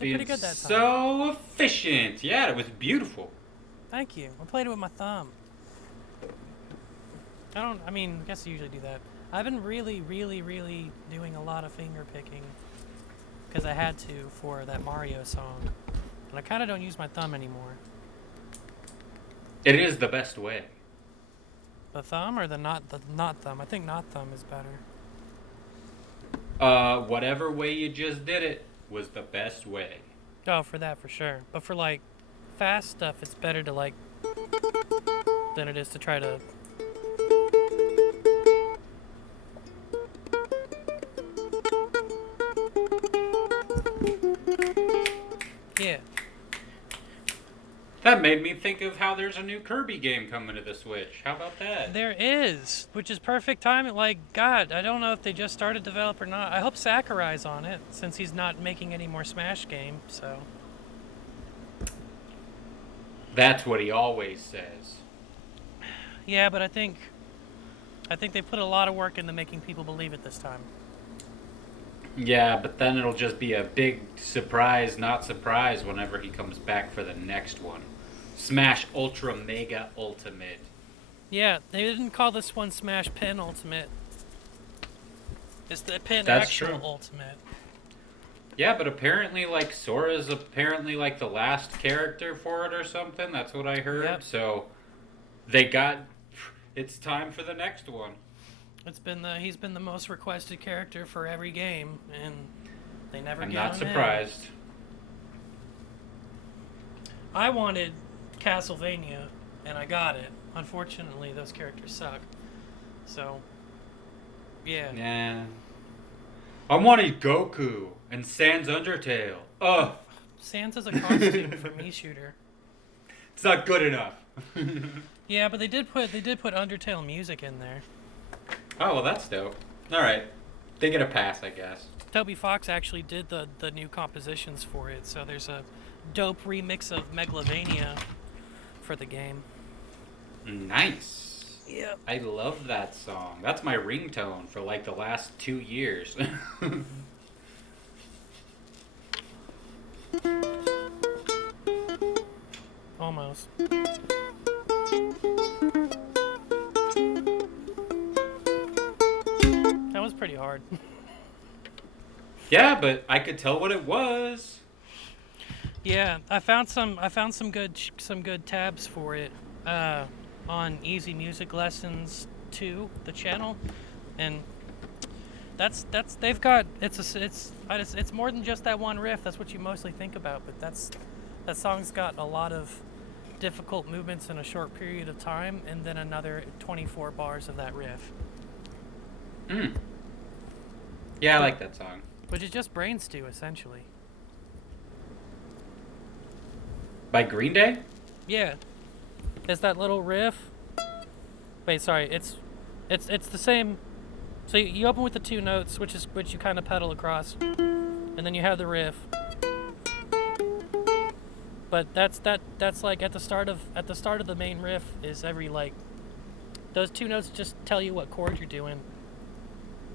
did pretty being good that time. so efficient. Yeah, it was beautiful. Thank you. I played it with my thumb. I mean, I guess I usually do that. I've been really, really, really doing a lot of finger picking because I had to for that Mario song. And I kind of don't use my thumb anymore. It is the best way. The thumb or the not thumb? I think not thumb is better. Whatever way you just did it was the best way. Oh, for that for sure. But for like fast stuff, it's better to like than it is to try to. Yeah. That made me think of how there's a new Kirby game coming to the Switch. How about that? There is, which is perfect timing. Like, God, I don't know if they just started develop or not. I hope Sakurai's on it, since he's not making any more Smash game, so. That's what he always says. Yeah, but I think they put a lot of work into making people believe it this time. Yeah, but then it'll just be a big surprise, not surprise, whenever he comes back for the next one. Smash Ultra Mega Ultimate. Yeah, they didn't call this one Smash Pin Ultimate. It's the Pin That's Actual true. Ultimate. Yeah, but apparently, like, Sora's apparently, like, the last character for it or something. That's what I heard. Yep. So, they got... It's time for the next one. He's been the most requested character for every game, and they never I'm get not him in. surprised. I wanted Castlevania, and I got it. Unfortunately, those characters suck. So, yeah. Yeah. I wanted Goku and Sans Undertale. Ugh. Sans is a costume for me shooter. It's not good enough. Yeah, but they did put Undertale music in there. Oh, well, that's dope. Alright. They get a pass, I guess. Toby Fox actually did the new compositions for it, so there's a dope remix of Megalovania for the game. Nice. Yep. I love that song. That's my ringtone for like the last 2 years. Almost. That was pretty hard. Yeah, but I could tell what it was. Yeah, I found some good tabs for it on Easy Music Lessons 2, the channel, and that's they've got it's more than just that one riff. That's what you mostly think about, but that song's got a lot of difficult movements in a short period of time, and then another 24 bars of that riff. Yeah, I like that song. Which is just brain stew, essentially. By Green Day? Yeah. It's that little riff. Wait, sorry. It's the same. So you open with the two notes, which you kind of pedal across, and then you have the riff. But that's like at the start of the main riff is every like those two notes just tell you what chord you're doing.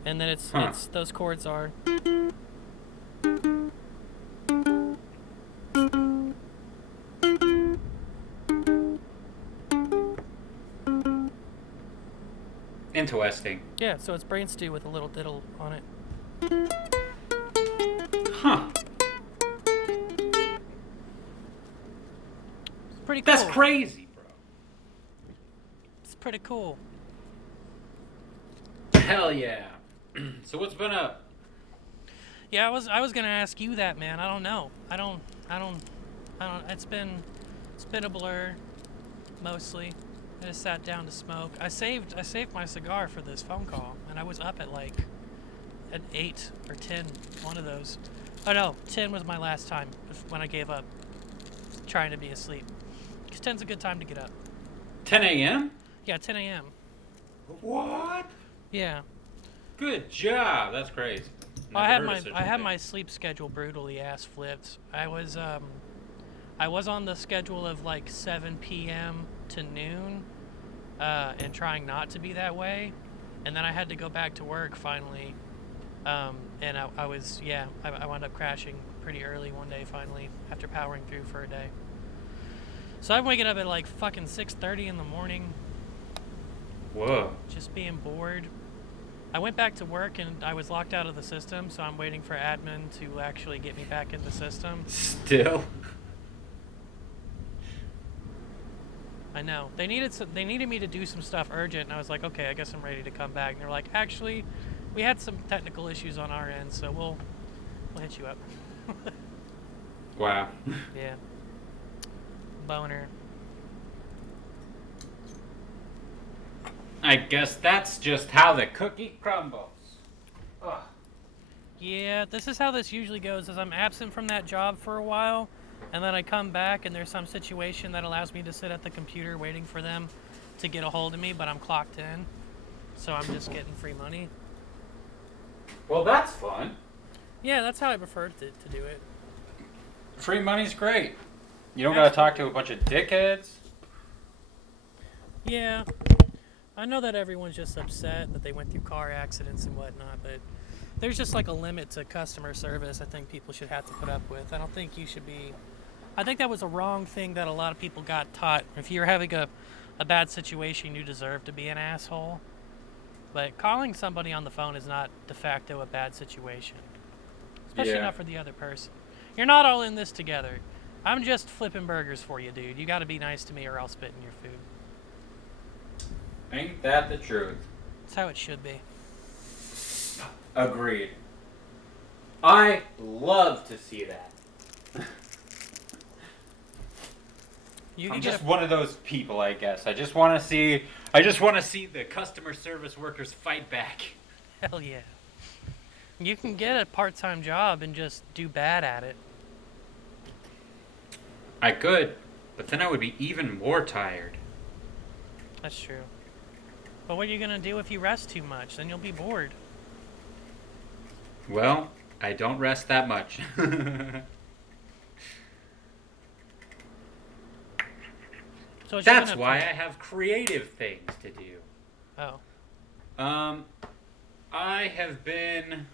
And then it's those chords are Interesting. yeah, so it's brain stew with a little diddle on it. Huh. It's pretty cool. That's crazy, bro. It's pretty cool. Hell yeah. So what's been up? Yeah, I was gonna ask you that, man. I don't know. I don't. It's been a blur, mostly. I just sat down to smoke. I saved my cigar for this phone call, and I was up at 8 or 10, one of those. Oh no, 10 was my last time when I gave up trying to be asleep. Because 10's a good time to get up. 10 a.m.? Yeah, 10 a.m. What? Yeah. Good job. That's crazy. Well, Never I heard of such a had thing. my sleep schedule brutally ass flipped. I was on the schedule of 7 p.m. to noon, and trying not to be that way, and then I had to go back to work finally, and I wound up crashing pretty early one day finally after powering through for a day. So I'm waking up at like fucking 6:30 in the morning, Whoa. just being bored. I went back to work and I was locked out of the system, so I'm waiting for admin to actually get me back in the system. Still? I know. They needed me to do some stuff urgent, and I was like, okay, I guess I'm ready to come back. And they're like, actually, we had some technical issues on our end, so we'll hit you up. Wow. Yeah. Boner. I guess that's just how the cookie crumbles. Ugh. Yeah, this is how this usually goes, is I'm absent from that job for a while, and then I come back and there's some situation that allows me to sit at the computer waiting for them to get a hold of me, but I'm clocked in, so I'm just getting free money. Well, that's fun. Yeah, that's how I prefer to do it. Free money's great. You don't gotta talk to a bunch of dickheads. Yeah, I know that everyone's just upset that they went through car accidents and whatnot, but there's just like a limit to customer service I think people should have to put up with. I don't think you should be... I think that was a wrong thing that a lot of people got taught. If you're having a bad situation, you deserve to be an asshole. But calling somebody on the phone is not de facto a bad situation. Especially not for the other person. You're not all in this together. I'm just flipping burgers for you, dude. You gotta be nice to me or I'll spit in your food. Ain't that the truth? That's how it should be. Agreed. I love to see that. I'm just one of those people, I guess. I just want to see the customer service workers fight back. Hell yeah. You can get a part-time job and just do bad at it. I could, but then I would be even more tired. That's true. But what are you gonna do if you rest too much? Then you'll be bored. Well, I don't rest that much. So that's why I have creative things to do. Oh. I have been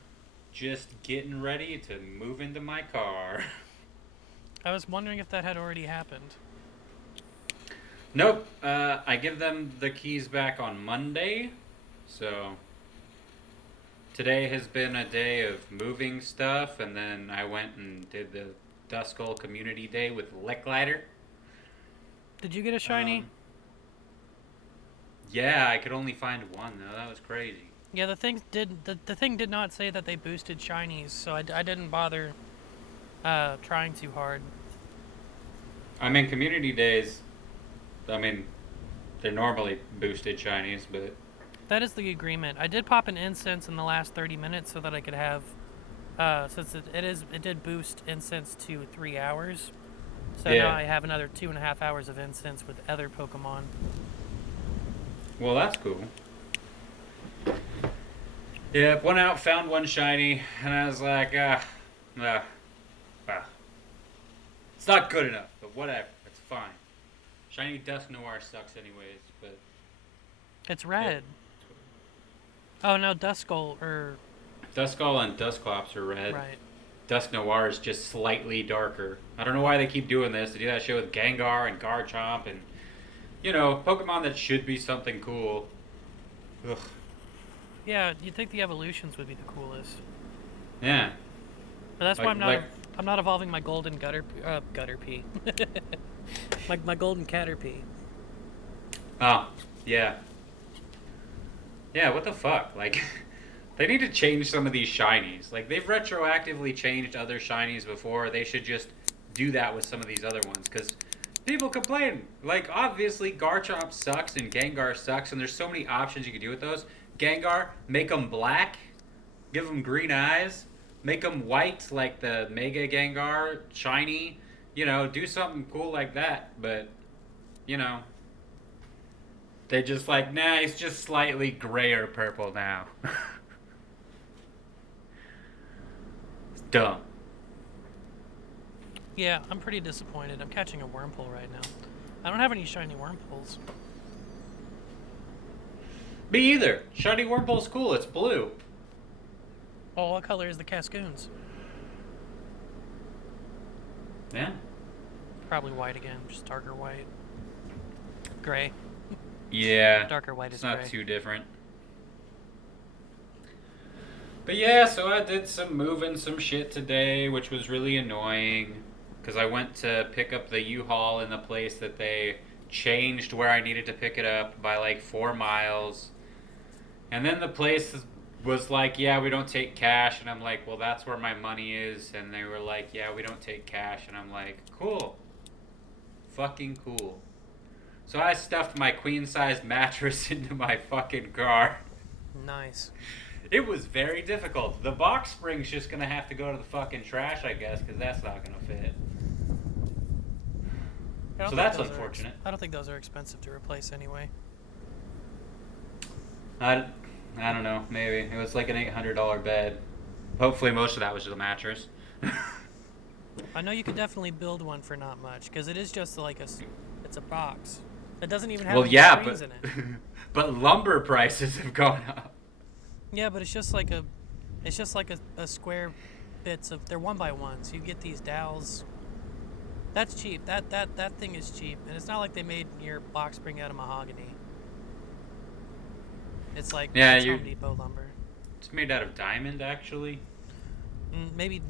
just getting ready to move into my car. I was wondering if that had already happened. Nope. I give them the keys back on Monday, so today has been a day of moving stuff, and then I went and did the Duskull Community Day with Licklighter. Did you get a shiny? Yeah, I could only find one though. That was crazy. Yeah, the thing did not say that they boosted shinies, so I didn't bother trying too hard. I mean, Community Days, they're normally boosted shinies, but... That is the agreement. I did pop an incense in the last 30 minutes so that I could have, since it did boost incense to 3 hours. So now I have another 2.5 hours of incense with other Pokemon. Well, that's cool. Yeah, went out, found one shiny, and I was like, it's not good enough, but whatever, it's fine. Shiny Dusk Noir sucks anyways, but... It's red. Yeah. Oh, no, Duskull and Dusclops are red. Right. Dusk Noir is just slightly darker. I don't know why they keep doing this. They do that shit with Gengar and Garchomp and, Pokemon that should be something cool. Ugh. Yeah, you'd think the evolutions would be the coolest. Yeah. But that's why I'm not evolving my golden Gutterpie. my golden Caterpie. Oh, yeah. Yeah, what the fuck? They need to change some of these shinies. They've retroactively changed other shinies before. They should just do that with some of these other ones, because people complain. Obviously, Garchomp sucks and Gengar sucks, and there's so many options you can do with those. Gengar, make them black, give them green eyes, make them white like the Mega Gengar, shiny, do something cool like that, but, they just nah, he's just slightly gray or purple now. It's dumb. Yeah, I'm pretty disappointed. I'm catching a Wurmple right now. I don't have any shiny Wurmples. Me either. Shiny Wurmple's cool. It's blue. Oh, what color is the Cascoons? Yeah. Probably white again, just darker white. Gray. Yeah. Darker white It's is not gray. too different. But yeah, so I did some moving some shit today, which was really annoying. Because I went to pick up the U-Haul in the place that they changed where I needed to pick it up by like 4 miles. And then the place was like, yeah, we don't take cash. And I'm like, well, that's where my money is. And they were like, yeah, we don't take cash. And I'm like, cool. Fucking cool. So I stuffed my queen-size mattress into my fucking car. Nice. It was very difficult. The box spring's just gonna have to go to the fucking trash, I guess, because that's not gonna fit. So that's unfortunate. I don't think those are expensive to replace anyway. I don't know. Maybe it was like an $800 bed. Hopefully, most of that was just a mattress. I know you could definitely build one for not much, because it is just like it's a box. It doesn't even have any screens in it. But lumber prices have gone up. Yeah, but it's just like a square bits of, they're 1x1s. You get these dowels. That's cheap. That thing is cheap, and it's not like they made your box spring out of mahogany. It's like Home Depot lumber. It's made out of diamond, actually. Maybe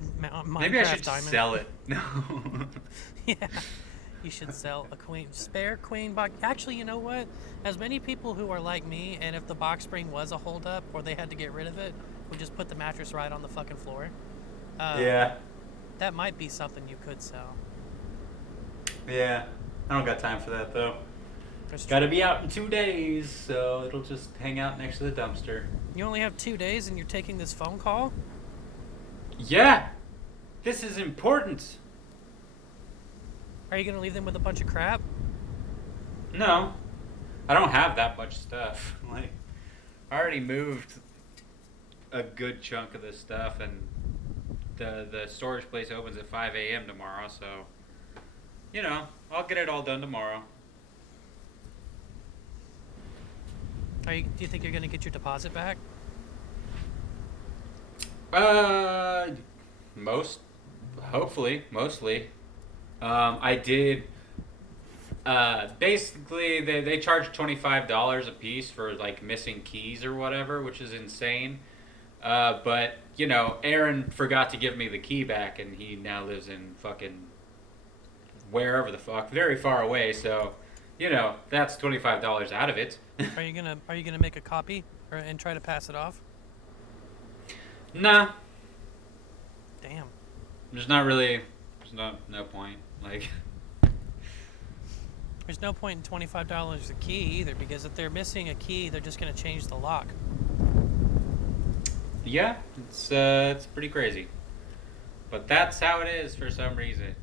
Maybe I should diamond. sell it. No. Yeah, you should sell a spare queen box. Actually, you know what? As many people who are like me, and if the box spring was a holdup or they had to get rid of it, would just put the mattress right on the fucking floor. Yeah. That might be something you could sell. Yeah. I don't got time for that, though. That's Got to true. be out in 2 days, so it'll just hang out next to the dumpster. You only have 2 days and you're taking this phone call? Yeah. This is important. Are you going to leave them with a bunch of crap? No. I don't have that much stuff. Like, I already moved a good chunk of this stuff, and the storage place opens at 5 a.m. tomorrow, so, you know, I'll get it all done tomorrow. Do you think you're going to get your deposit back? Mostly. I did. Basically, they charge $25 a piece for like missing keys or whatever, which is insane. But you know, Aaron forgot to give me the key back, and he now lives in fucking wherever the fuck, very far away. So, you know, that's $25 out of it. Are you gonna make a copy and try to pass it off? Nah, Damn. there's no point. Like, There's no point in $25 a key either, because if they're missing a key, they're just gonna change the lock. yeah, it's pretty crazy. But that's how it is for some reason.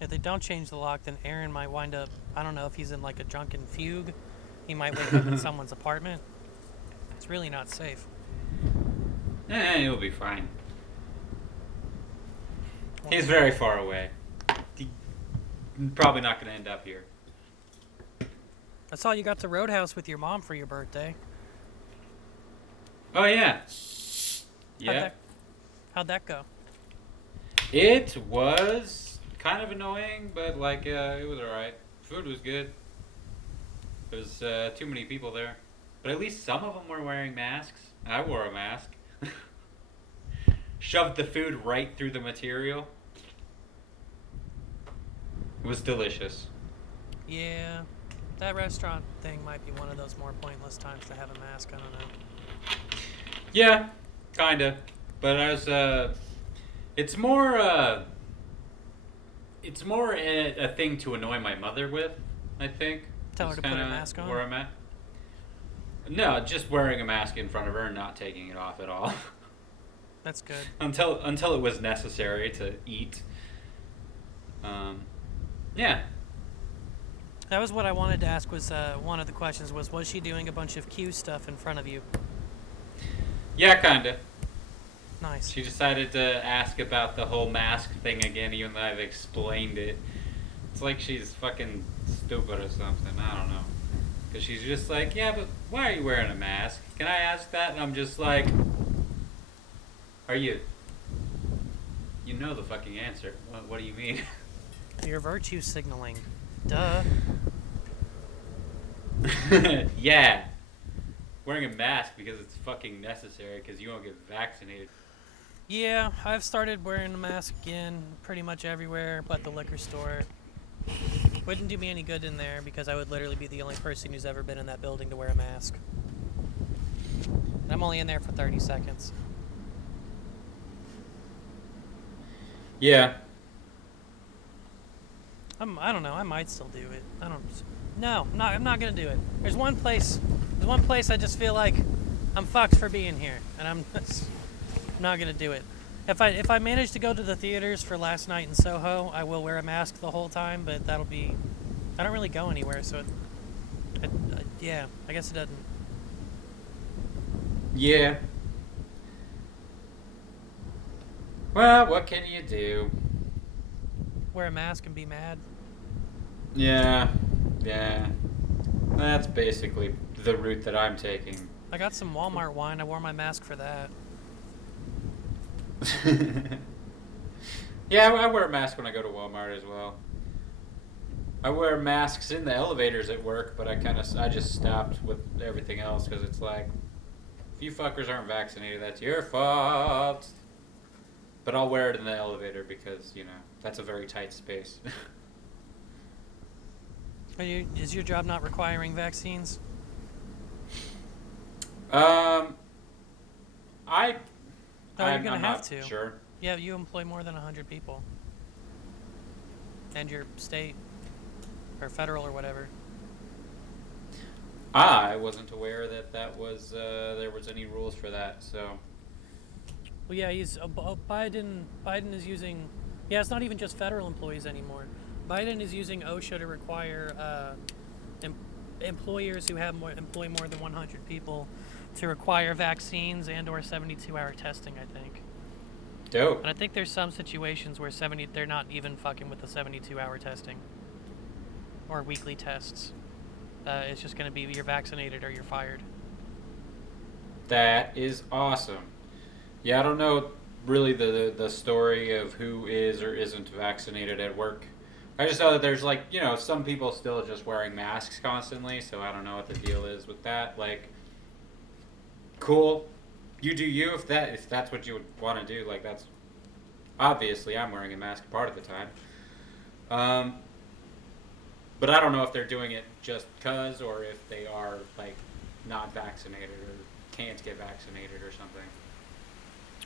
If they don't change the lock, then Aaron might wind up, I don't know if he's in like a drunken fugue. He might wake up in someone's apartment. It's really not safe. It'll be fine. He's very far away. Probably not going to end up here. I saw you got to Roadhouse with your mom for your birthday. Oh, yeah. Yeah. How'd that go? It was kind of annoying, but like, it was alright. Food was good. There was too many people there. But at least some of them were wearing masks. I wore a mask. Shoved the food right through the material. It was delicious. Yeah, that restaurant thing might be one of those more pointless times to have a mask. I don't know. Yeah, kinda. But I was, it's more a thing to annoy my mother with, I think. Tell her That's to put a kinda mask on? where I'm at. No, just wearing a mask in front of her and not taking it off at all. That's good. until it was necessary to eat. Yeah. That was what I wanted to ask. Was one of the questions was she doing a bunch of Q stuff in front of you? Yeah, kinda. Nice. She decided to ask about the whole mask thing again, even though I've explained it. It's like she's fucking stupid or something. I don't know. Because she's just like, yeah, but why are you wearing a mask? Can I ask that? And I'm just like, are you You know the fucking answer. What do you mean? You're virtue signaling. Duh. Yeah. Wearing a mask because it's fucking necessary because you won't get vaccinated. Yeah, I've started wearing a mask again pretty much everywhere but the liquor store. Wouldn't do me any good in there because I would literally be the only person who's ever been in that building to wear a mask. And I'm only in there for 30 seconds. Yeah. I don't know. I might still do it. I don't. No, I'm not gonna do it. There's one place I just feel like I'm fucked for being here, and I'm not gonna do it. If I manage to go to the theaters for last night in Soho, I will wear a mask the whole time. But that'll be. I don't really go anywhere, so yeah. I guess it doesn't. Yeah. Well, what can you do? Wear a mask and be mad. Yeah. Yeah. That's basically the route that I'm taking. I got some Walmart wine. I wore my mask for that. Yeah, I wear a mask when I go to Walmart as well. I wear masks in the elevators at work, but I just stopped with everything else because it's like, if you fuckers aren't vaccinated, that's your fault. But I'll wear it in the elevator because, that's a very tight space. Is your job not requiring vaccines? I No, you're gonna I'm have not to. Sure. Yeah, you employ more than 100 people. And your state, or federal, or whatever. I wasn't aware that there was any rules for that. So. Well, yeah, Biden is using. Yeah, it's not even just federal employees anymore. Biden is using OSHA to require employers who employ more than 100 people to require vaccines and/or 72-hour testing. I think. Dope. And I think there's some situations where they're not even fucking with the 72-hour testing or weekly tests. It's just going to be you're vaccinated or you're fired. That is awesome. Yeah, I don't know really the story of who is or isn't vaccinated at work. I just know that there's some people still just wearing masks constantly, so I don't know what the deal is with that. Like, cool. You do you if that's what you would want to do. Like, that's obviously I'm wearing a mask part of the time. But I don't know if they're doing it just cause or if they are not vaccinated or can't get vaccinated or something.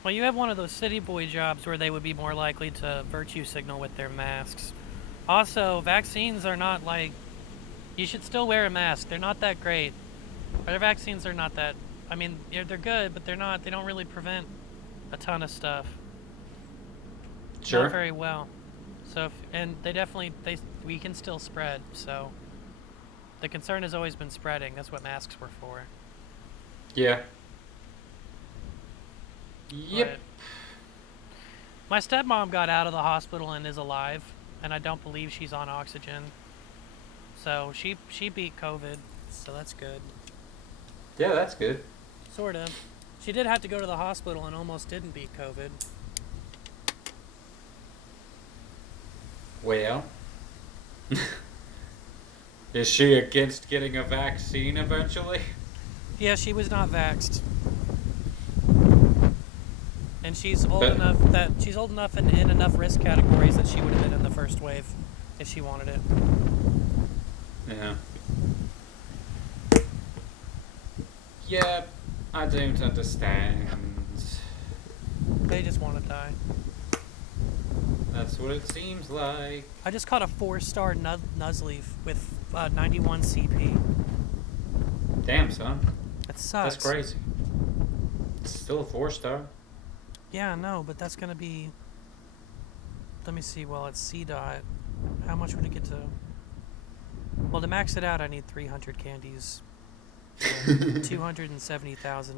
Well, you have one of those city boy jobs where they would be more likely to virtue signal with their masks. Also, vaccines are not you should still wear a mask. They're not that great. Their vaccines are not that. I mean, they're good, but they don't really prevent a ton of stuff. Sure. Not very well. So, we can still spread. So, the concern has always been spreading. That's what masks were for. Yeah. Yep. But my stepmom got out of the hospital and is alive, and I don't believe she's on oxygen. So she beat COVID, so that's good. Yeah, that's good. Sort of. She did have to go to the hospital and almost didn't beat COVID. Well, is she against getting a vaccine eventually? Yeah, she was not vaxxed. And she's old enough and in enough risk categories that she would have been in the first wave if she wanted it. Yeah. Yeah, I don't understand. They just want to die. That's what it seems like. I just caught a 4-star Nuzleaf with 91 CP. Damn, son. That sucks. That's crazy. It's still a 4-star. Yeah, no, but that's gonna be. Let me see. Well, it's C dot. How much would it get to? Well, to max it out, I need 300 candies, and 270,000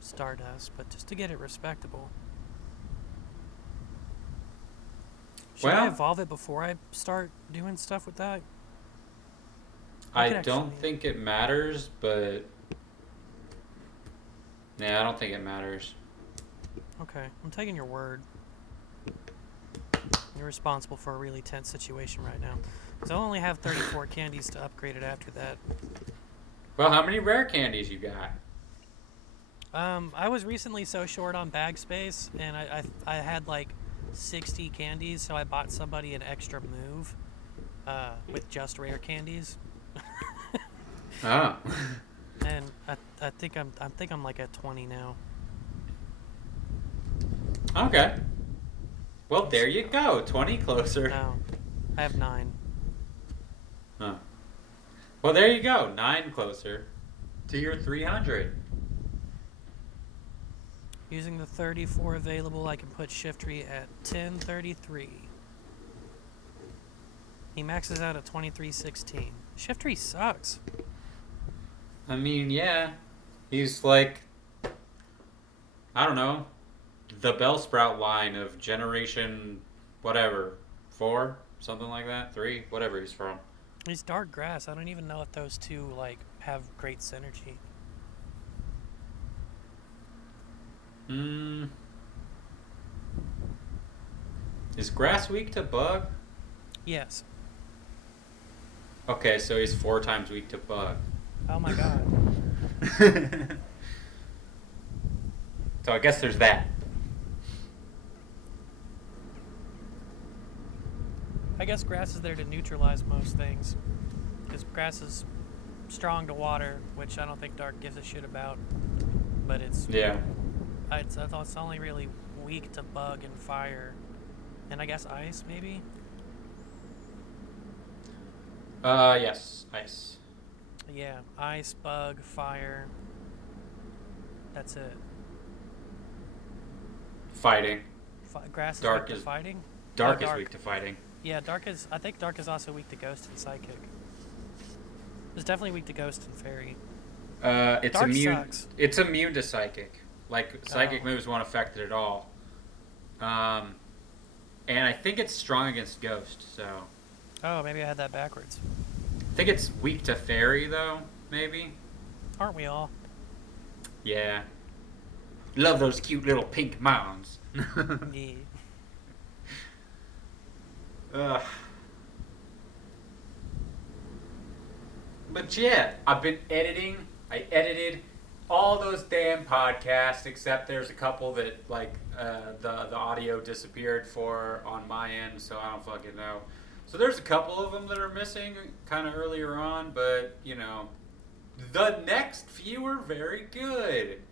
Stardust. But just to get it respectable. Should I evolve it before I start doing stuff with that? I don't think it matters, but yeah, I don't think it matters. Okay, I'm taking your word. You're responsible for a really tense situation right now. So I'll only have 34 candies to upgrade it after that. Well, how many rare candies you got? I was recently so short on bag space, and I had like 60 candies, so I bought somebody an extra move with just rare candies. Oh. And I think I'm like at 20 now. Okay. Well, there you go. 20 closer. No, I have 9. Huh. Well, there you go. 9 closer to your 300. Using the 34 available, I can put Shiftry at 1033. He maxes out at 2316. Shiftry sucks. I mean, yeah. He's like, I don't know, the Bellsprout line of generation whatever. 4? Something like that? 3? Whatever he's from. He's dark grass. I don't even know if those two like have great synergy. Is grass weak to bug? Yes. Okay, so he's 4 times weak to bug. Oh my god. So I guess there's that. I guess grass is there to neutralize most things. Because grass is strong to water, which I don't think Dark gives a shit about. But it's... Yeah. I thought it's only really weak to bug and fire. And I guess ice, maybe? Yes. Ice. Yeah, ice, bug, fire. That's it. Fighting. Grass is Dark weak to is- fighting? Dark Oh, is weak to fighting. Yeah, I think Dark is also weak to Ghost and Psychic. It's definitely weak to Ghost and Fairy. It's Dark immune. sucks. It's immune to psychic. Like psychic Oh. moves won't affect it at all. And I think it's strong against ghost. So Oh, maybe I had that backwards. I think it's weak to fairy though. Maybe. Aren't we all? Yeah. Love those cute little pink mounds. Yeah. Ugh. But yeah, I've been editing. I edited all those damn podcasts, except there's a couple that like the audio disappeared for on my end, so I don't fucking know. So there's a couple of them that are missing, kind of earlier on, but you know, the next few are very good.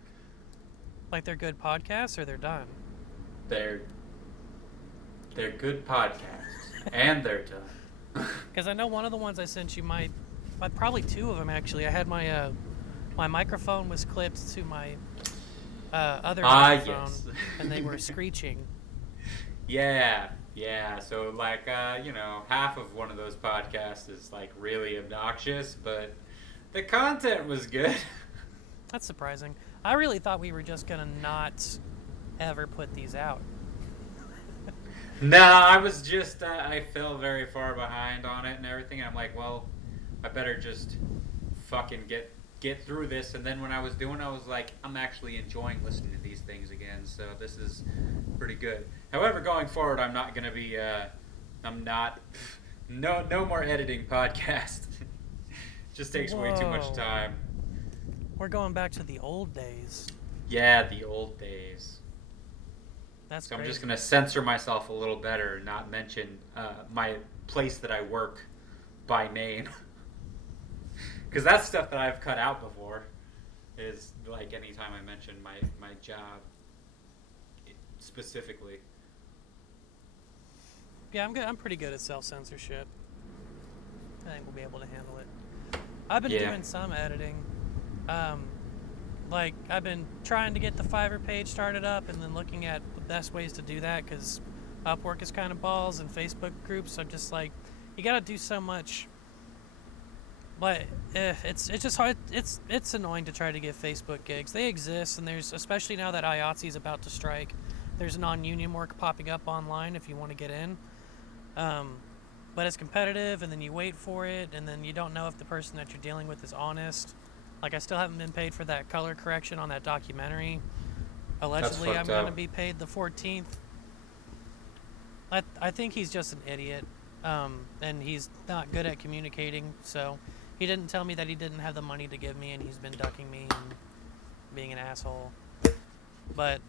Like they're good podcasts or they're done? They're good podcasts, and they're done. Because I know one of the ones I sent you might probably 2 of them actually. I had my my microphone was clipped to my other microphone, yes. and they were screeching. Yeah. So like, you know, half of one of those podcasts is like really obnoxious, but the content was good. That's surprising. I really thought we were just gonna not ever put these out. Nah, I was just, I fell very far behind on it and everything. And I'm like, well, I better just fucking get through this. And then when I was doing, I was like, I'm actually enjoying listening to these things again. So this is pretty good. However, going forward, I'm not gonna be, no more editing podcast. Just takes way too much Whoa. time. We're going back to the old days. Yeah, the old days. That's So I'm crazy. just going to censor myself a little better and not mention my place that I work by name. Because that's stuff that I've cut out before. Is like anytime I mention my job specifically. Yeah, I'm good. I'm pretty good at self-censorship. I think we'll be able to handle it. I've been doing some editing. Like, I've been trying to get the Fiverr page started up and then looking at the best ways to do that because Upwork is kind of balls and Facebook groups. I'm just like, you got to do so much. But it's just hard. It's annoying to try to get Facebook gigs. They exist, and there's, especially now that IATSE is about to strike, there's non-union work popping up online if you want to get in. But it's competitive, and then you wait for it, and then you don't know if the person that you're dealing with is honest. Like, I still haven't been paid for that color correction on that documentary. Allegedly, I'm going to be paid the 14th. I think he's just an idiot, and he's not good at communicating. So he didn't tell me that he didn't have the money to give me, and he's been ducking me and being an asshole. But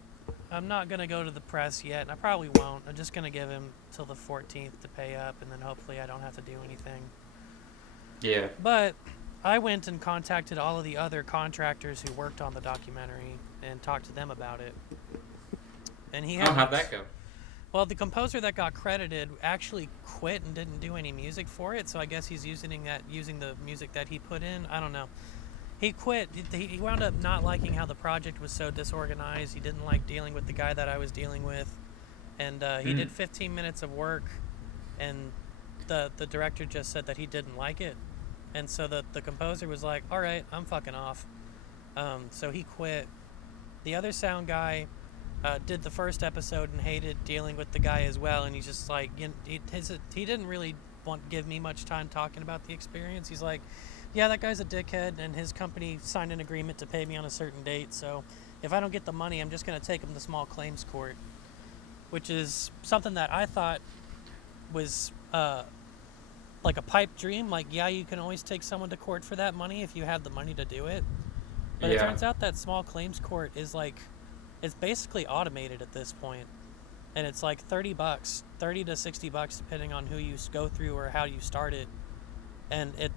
I'm not gonna go to the press yet, and I probably won't. I'm just gonna give him till the 14th to pay up, and then hopefully I don't have to do anything. Yeah. But I went and contacted all of the other contractors who worked on the documentary and talked to them about it. And he had, how'd that go? well, the composer that got credited actually quit and didn't do any music for it, so I guess he's using the music that he put in. I don't know. He quit. He wound up not liking how the project was so disorganized. He didn't like dealing with the guy that I was dealing with. And he did 15 minutes of work, and the director just said that he didn't like it. And so the composer was like, all right, I'm fucking off. So he quit. The other sound guy did the first episode and hated dealing with the guy as well. And he's just like, he didn't really want to give me much time talking about the experience. He's like, yeah, that guy's a dickhead, and his company signed an agreement to pay me on a certain date. So if I don't get the money, I'm just going to take him to small claims court, which is something that I thought was like a pipe dream. Like, yeah, you can always take someone to court for that money if you have the money to do it. But it turns out that small claims court is like, it's basically automated at this point. And it's like $30, $30 to $60 depending on who you go through or how you start it. And if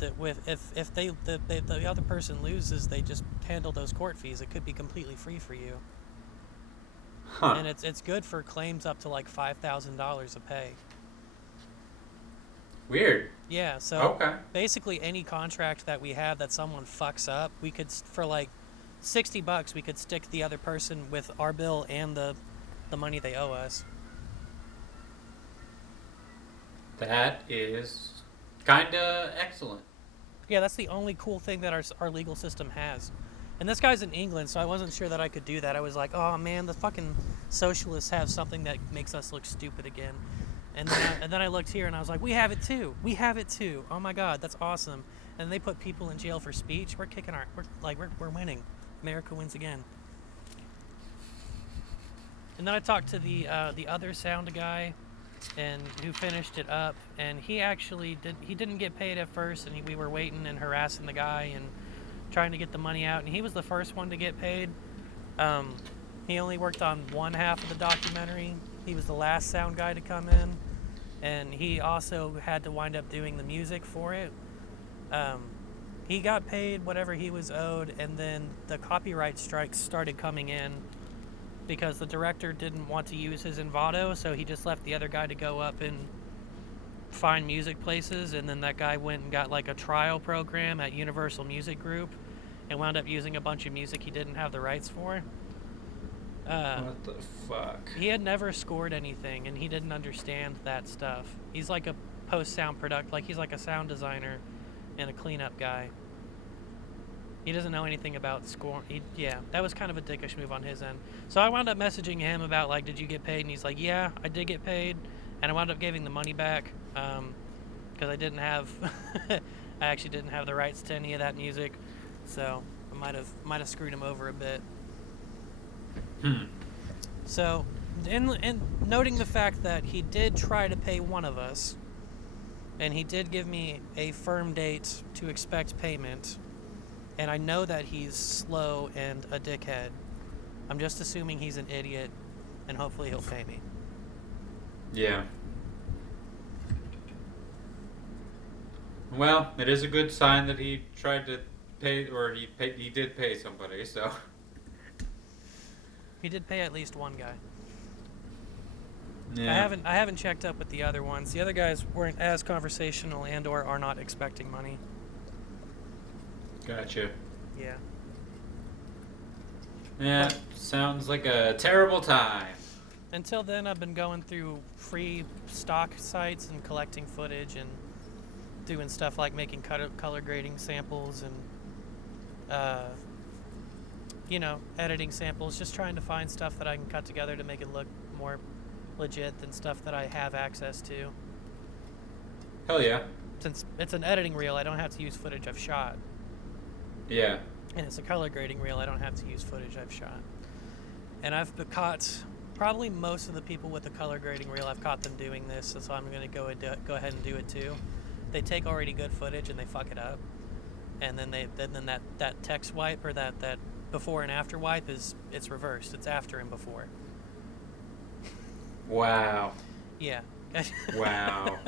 the other person loses, they just handle those court fees. It could be completely free for you. Huh. And it's good for claims up to like $5,000 a pay. Weird. Yeah, so Okay. basically any contract that we have that someone fucks up, we could, for like $60, we could stick the other person with our bill and the money they owe us. That is kinda excellent. Yeah, that's the only cool thing that our legal system has. And this guy's in England, so I wasn't sure that I could do that. I was like, oh man, the fucking socialists have something that makes us look stupid again. And then I looked here and I was like, we have it too. We have it too. Oh my God, that's awesome. And they put people in jail for speech. We're winning. America wins again. And then I talked to the other sound guy, and who finished it up, and he actually didn't get paid at first, and we were waiting and harassing the guy and trying to get the money out, and he was the first one to get paid. He only worked on one half of the documentary. He was the last sound guy to come in, and he also had to wind up doing the music for it. He got paid whatever he was owed, and then the copyright strikes started coming in because the director didn't want to use his Envato, so he just left the other guy to go up and find music places, and then that guy went and got like a trial program at Universal Music Group and wound up using a bunch of music he didn't have the rights for. What the fuck? He had never scored anything, and he didn't understand that stuff. He's like a post-sound he's like a sound designer and a cleanup guy. He doesn't know anything about score. That was kind of a dickish move on his end. So I wound up messaging him about, like, did you get paid? And he's like, yeah, I did get paid. And I wound up giving the money back because I didn't have, I actually didn't have the rights to any of that music. So I might have screwed him over a bit. So, in noting the fact that he did try to pay one of us, and he did give me a firm date to expect payment, and I know that he's slow and a dickhead, I'm just assuming he's an idiot, and hopefully he'll pay me. Yeah. Well, it is a good sign that he tried to pay, or he did pay somebody, so. He did pay at least one guy. Yeah. I haven't checked up with the other ones. The other guys weren't as conversational and or are not expecting money. Gotcha. Yeah. Yeah, sounds like a terrible time. Until then, I've been going through free stock sites and collecting footage and doing stuff like making color grading samples and, editing samples, just trying to find stuff that I can cut together to make it look more legit than stuff that I have access to. Hell yeah. Since it's an editing reel, I don't have to use footage I've shot. Yeah. And it's a color grading reel, I don't have to use footage I've shot. And I've caught Probably most of the people with the color grading reel, I've caught them doing this, so I'm gonna go ahead and do it too. They take already good footage and they fuck it up, and then that text wipe or that before and after wipe it's reversed. It's after and before. Wow. Yeah. Wow.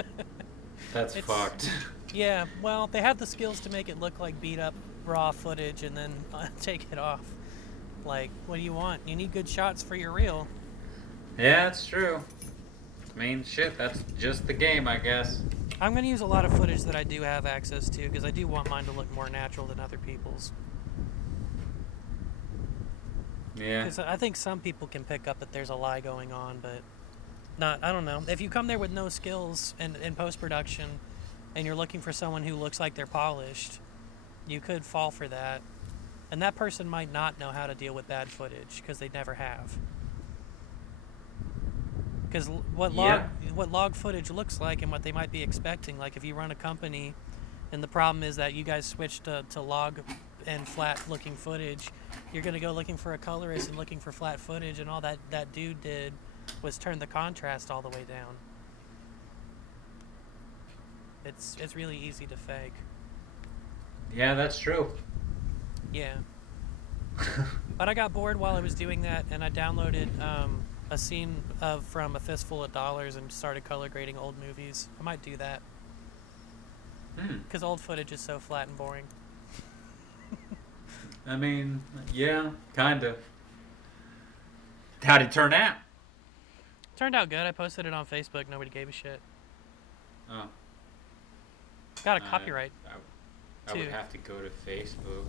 That's fucked. Yeah. Well, they have the skills to make it look like beat up raw footage and then take it off. Like, what do you want? You need good shots for your reel. Yeah, it's true. I mean, shit, that's just the game, I guess. I'm going to use a lot of footage that I do have access to because I do want mine to look more natural than other people's. Yeah. Because I think some people can pick up that there's a lie going on, but I don't know. If you come there with no skills in post-production and you're looking for someone who looks like they're polished, you could fall for that. And that person might not know how to deal with bad footage because they never have. Because what log footage looks like and what they might be expecting, like if you run a company and the problem is that you guys switch to log and flat looking footage, you're going to go looking for a colorist and looking for flat footage, and all that dude did was turn the contrast all the way down. It's really easy to fake. Yeah, that's true. Yeah. But I got bored while I was doing that, and I downloaded a scene from A Fistful of Dollars and started color grading old movies. I might do that. Because old footage is so flat and boring. I mean, yeah, kind of. How'd it turn out? Turned out good. I posted it on Facebook. Nobody gave a shit. Oh. Got a copyright. I would have to go to Facebook.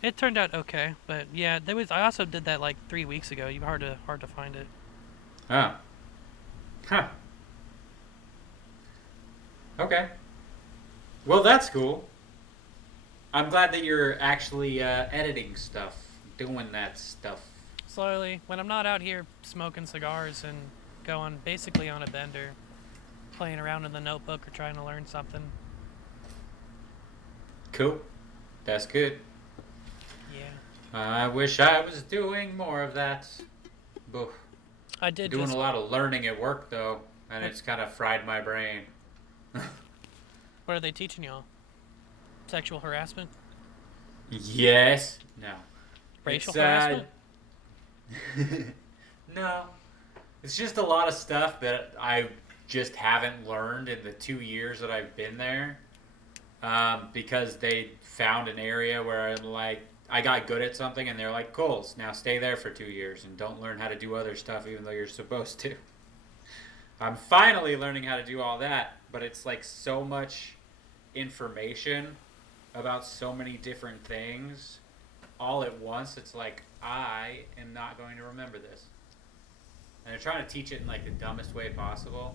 It turned out okay, but yeah, I also did that like 3 weeks ago. Hard to find it. Oh. Huh. Okay. Well, that's cool. I'm glad that you're actually editing stuff, doing that stuff. Slowly, when I'm not out here smoking cigars and going basically on a bender, playing around in the notebook or trying to learn something. Cool. That's good. Yeah. I wish I was doing more of that. But I did doing a lot of learning at work though, and it's kind of fried my brain. What are they teaching y'all? Sexual harassment? Yes. No. Racial harassment? No. It's just a lot of stuff that I just haven't learned in the 2 years that I've been there. Because they found an area where I got good at something, and they're like, cool, now stay there for 2 years and don't learn how to do other stuff even though you're supposed to. I'm finally learning how to do all that, but it's like so much information about so many different things all at once. It's like, I am not going to remember this. And they're trying to teach it in like the dumbest way possible.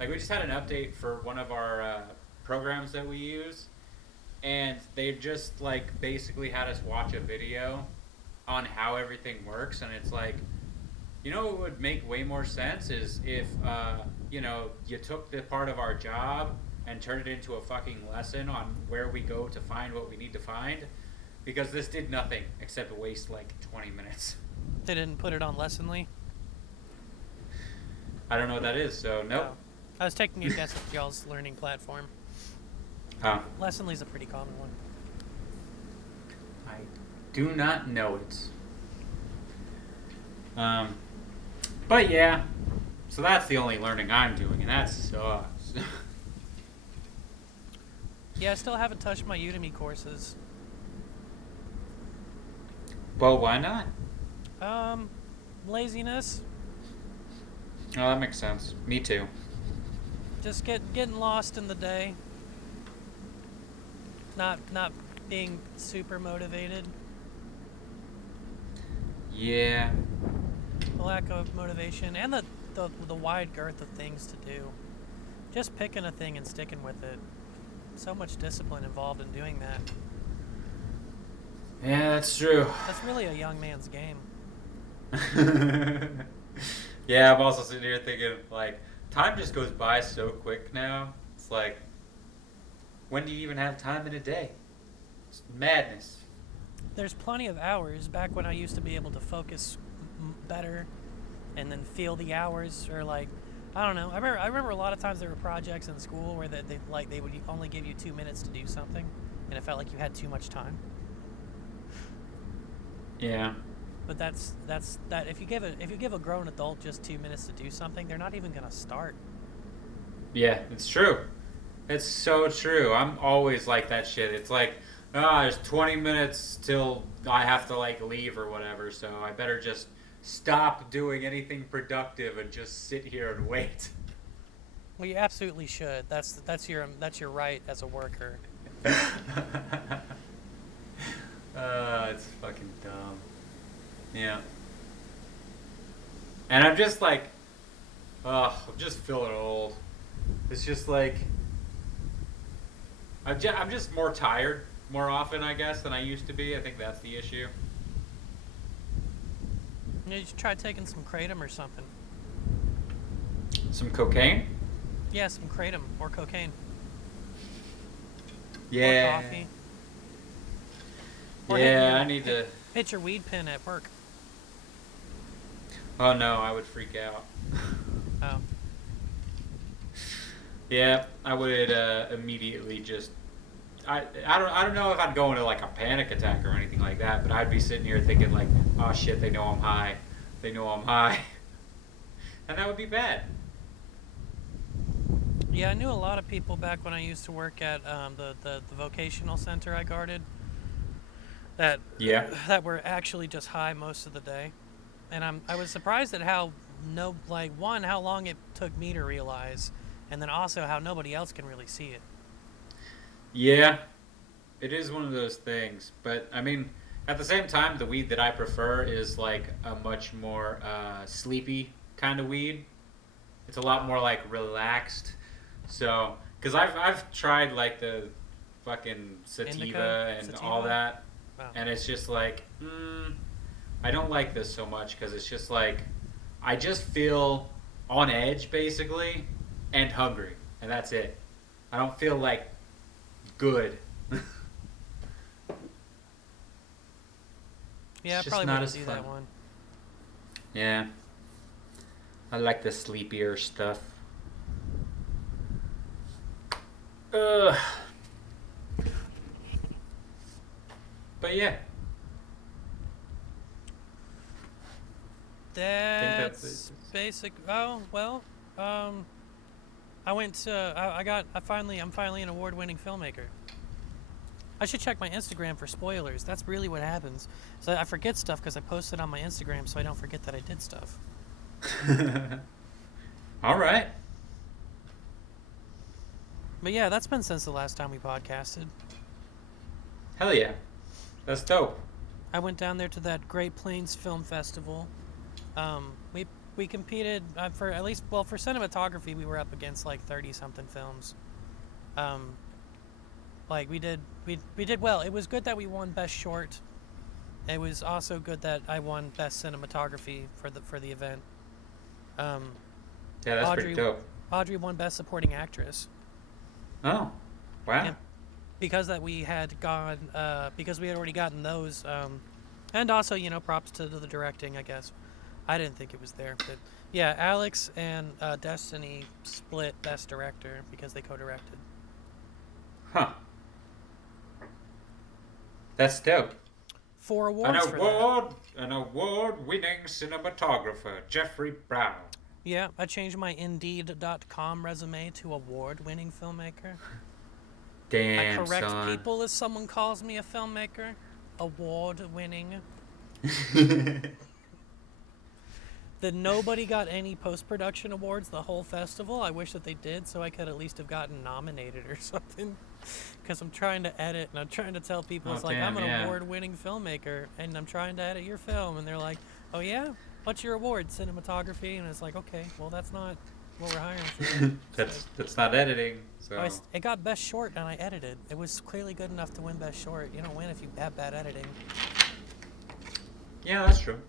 Like, we just had an update for one of our programs that we use, and they just like basically had us watch a video on how everything works. And it's like, you know what would make way more sense is if you took the part of our job and turned it into a fucking lesson on where we go to find what we need to find, because this did nothing except waste like 20 minutes. They didn't put it on Lessonly? I don't know what that is, so nope. Oh. I was taking a guess at y'all's learning platform. Huh. Lessonly's a pretty common one. I do not know it. But yeah, so that's the only learning I'm doing, and that sucks. Yeah, I still haven't touched my Udemy courses. Well, why not? Laziness. Oh, that makes sense. Me too. Just getting lost in the day. Not being super motivated. Yeah. The lack of motivation and the wide girth of things to do. Just picking a thing and sticking with it. So much discipline involved in doing that. Yeah, that's true. That's really a young man's game. Yeah, I'm also sitting here thinking, like, time just goes by so quick now. It's like, when do you even have time in a day? It's madness. There's plenty of hours back when I used to be able to focus better, and then feel the hours, or like, I don't know. I remember a lot of times there were projects in school where they would only give you 2 minutes to do something, and it felt like you had too much time. Yeah. But that's that. If you give a grown adult just 2 minutes to do something, they're not even gonna start. Yeah, it's true. It's so true. I'm always like that shit. It's like, there's 20 minutes till I have to like leave or whatever, so I better just stop doing anything productive and just sit here and wait. Well, you absolutely should. That's your right as a worker. It's fucking dumb. Yeah. And I'm just like, I'm just feeling old. It's just like, I'm just more tired more often, I guess, than I used to be. I think that's the issue. You should try taking some kratom or something. Some cocaine? Yeah, some kratom or cocaine. Yeah. Or coffee. Yeah, I need to. Hit your weed pen at work. Oh no, I would freak out. Oh. Yeah, I would immediately just. I don't know if I'd go into like a panic attack or anything like that, but I'd be sitting here thinking like, oh shit, they know I'm high, and that would be bad. Yeah, I knew a lot of people back when I used to work at the vocational center I guarded. That were actually just high most of the day, and I was surprised at how how long it took me to realize, and then also how nobody else can really see it. Yeah, it is one of those things, but I mean, at the same time, the weed that I prefer is like a much more sleepy kind of weed. It's a lot more like relaxed. So, because I've tried like the fucking sativa and all that. Wow. And it's just like, I don't like this so much because it's just like, I just feel on edge basically and hungry, and that's it. I don't feel like good. Yeah, I probably wouldn't do that one. Yeah. I like the sleepier stuff. Ugh. But yeah. That's basic. Oh well. I went to. I'm finally an award-winning filmmaker. I should check my Instagram for spoilers. That's really what happens. So I forget stuff because I post it on my Instagram, so I don't forget that I did stuff. All right. But yeah, that's been since the last time we podcasted. Hell yeah. That's dope. I went down there to that Great Plains Film Festival. We competed for cinematography. We were up against like 30-something films. Like we did well. It was good that we won Best Short. It was also good that I won Best Cinematography for the event. Yeah, that's pretty dope. Audrey won Best Supporting Actress. Oh, wow. Yeah, because we had already gotten those, and also props to the directing, I guess. I didn't think it was there, but yeah, Alex and Destiny split Best Director because they co-directed. Huh. That's dope. 4 awards for that. An award-winning cinematographer, Jeffrey Brown. Yeah, I changed my Indeed.com resume to award-winning filmmaker. Damn, I correct son. people as someone calls me a filmmaker. Award-winning. That nobody got any post-production awards the whole festival. I wish that they did, so I could at least have gotten nominated or something. Because I'm trying to edit, and I'm trying to tell people, I'm an award-winning filmmaker, and I'm trying to edit your film, and they're like, oh yeah? What's your award? Cinematography? And it's like, okay, well that's not what we're hiring for. That's not editing. So it got Best Short, and I edited. It was clearly good enough to win Best Short. You don't win if you have bad editing. Yeah, that's true.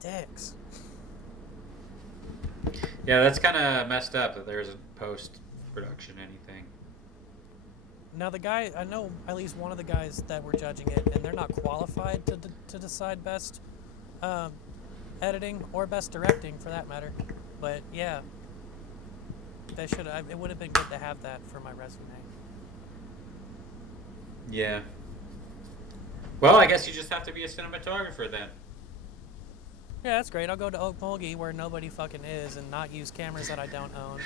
Dicks. Yeah, that's kind of messed up that there isn't post-production anything. Now I know at least one of the guys that were judging it, and they're not qualified to decide best um, editing or best directing for that matter. But yeah, it would have been good to have that for my resume. Yeah. Well, I guess you just have to be a cinematographer then. Yeah, that's great. I'll go to Okmulgee where nobody fucking is and not use cameras that I don't own.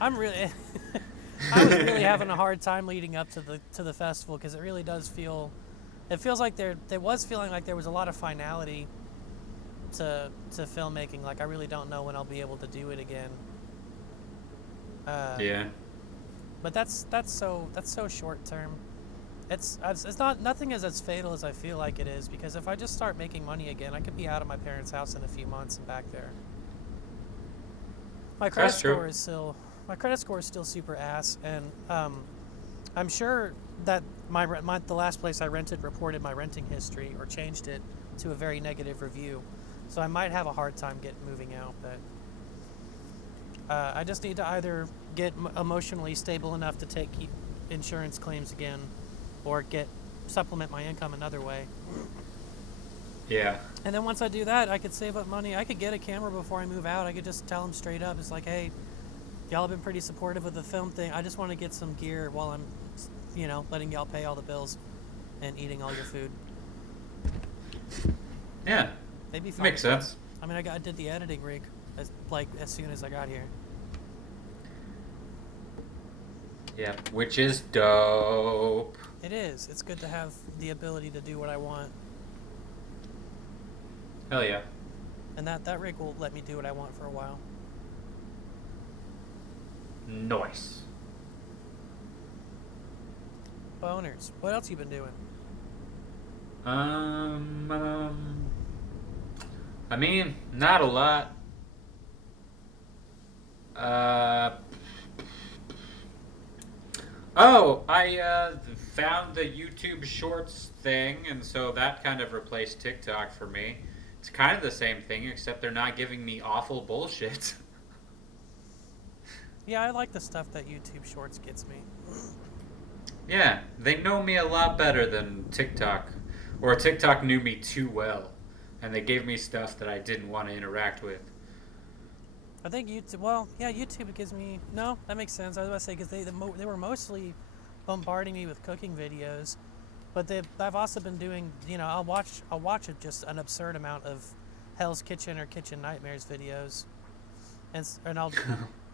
I'm really, I was really having a hard time leading up to the festival because it really does feel, it feels like there was feeling like there was a lot of finality to filmmaking. Like I really don't know when I'll be able to do it again. Yeah. But that's so short term. It's not nothing is as fatal as I feel like it is because if I just start making money again, I could be out of my parents' house in a few months and back there. My credit That's true. score is still super ass, and I'm sure that the last place I rented reported my renting history or changed it to a very negative review, so I might have a hard time moving out. But I just need to either get emotionally stable enough to take insurance claims again, or supplement my income another way. Yeah. And then once I do that, I could save up money. I could get a camera before I move out. I could just tell them straight up. It's like, hey, y'all have been pretty supportive of the film thing. I just want to get some gear while I'm, letting y'all pay all the bills and eating all your food. Yeah. They'd be fine. Makes sense. I mean, I did the editing rig as soon as I got here. Yeah, which is dope. It is. It's good to have the ability to do what I want. Hell yeah. And that rig will let me do what I want for a while. Nice. Boners. What else you been doing? I mean, not a lot. I found the YouTube Shorts thing, and so that kind of replaced TikTok for me. It's kind of the same thing, except they're not giving me awful bullshit. Yeah, I like the stuff that YouTube Shorts gets me. Yeah, they know me a lot better than TikTok. Or TikTok knew me too well, and they gave me stuff that I didn't want to interact with. I think YouTube gives me... No, that makes sense. I was about to say, because they were mostly bombarding me with cooking videos. But I've also been doing, I'll watch just an absurd amount of Hell's Kitchen or Kitchen Nightmares videos. And I'll...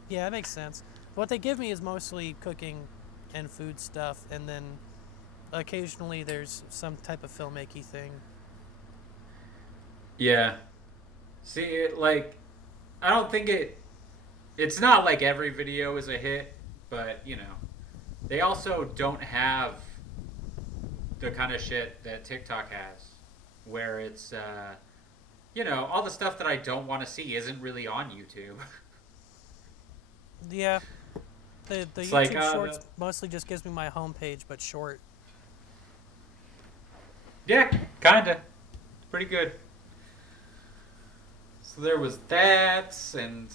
Yeah, that makes sense. What they give me is mostly cooking and food stuff, and then occasionally there's some type of filmmaking thing. Yeah. See, I don't think it's not like every video is a hit, but, they also don't have the kind of shit that TikTok has, where it's, all the stuff that I don't want to see isn't really on YouTube. Yeah. The YouTube Shorts mostly just gives me my homepage, but short. Yeah, kinda. Pretty good. So there was that, and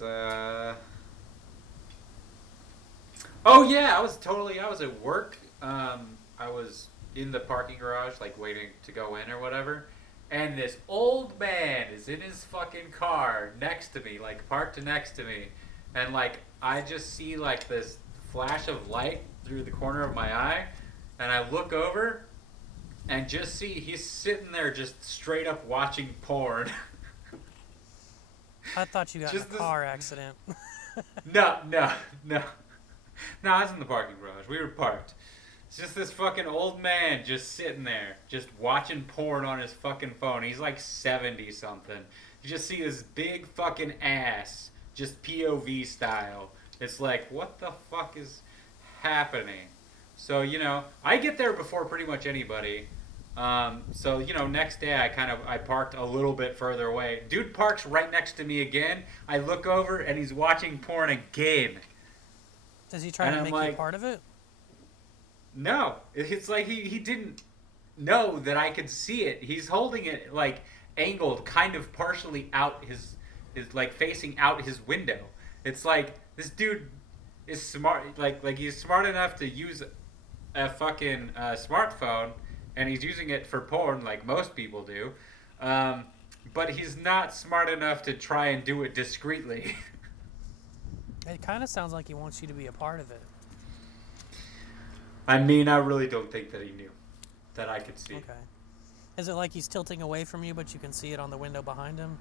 oh yeah, I was at work. I was in the parking garage, waiting to go in or whatever, and this old man is in his fucking car next to me, parked next to me, and I just see this flash of light through the corner of my eye, and I look over and just see he's sitting there just straight up watching porn. I thought you got in a car accident. No. I was in the parking garage. We were parked. It's just this fucking old man just sitting there, just watching porn on his fucking phone. He's 70 something. You just see his big fucking ass, just POV style. It's what the fuck is happening? So, I get there before pretty much anybody. So, next day I parked a little bit further away. Dude parks right next to me again. I look over and he's watching porn again. Does he try to make you part of it? No. It's he didn't know that I could see it. He's holding it angled kind of partially out his facing out his window. It's this dude is smart, he's smart enough to use a fucking smartphone, and he's using it for porn like most people do. but he's not smart enough to try and do it discreetly. It kind of sounds like he wants you to be a part of it. I mean, I really don't think that he knew that I could see. Okay. Is it like he's tilting away from you, but you can see it on the window behind him?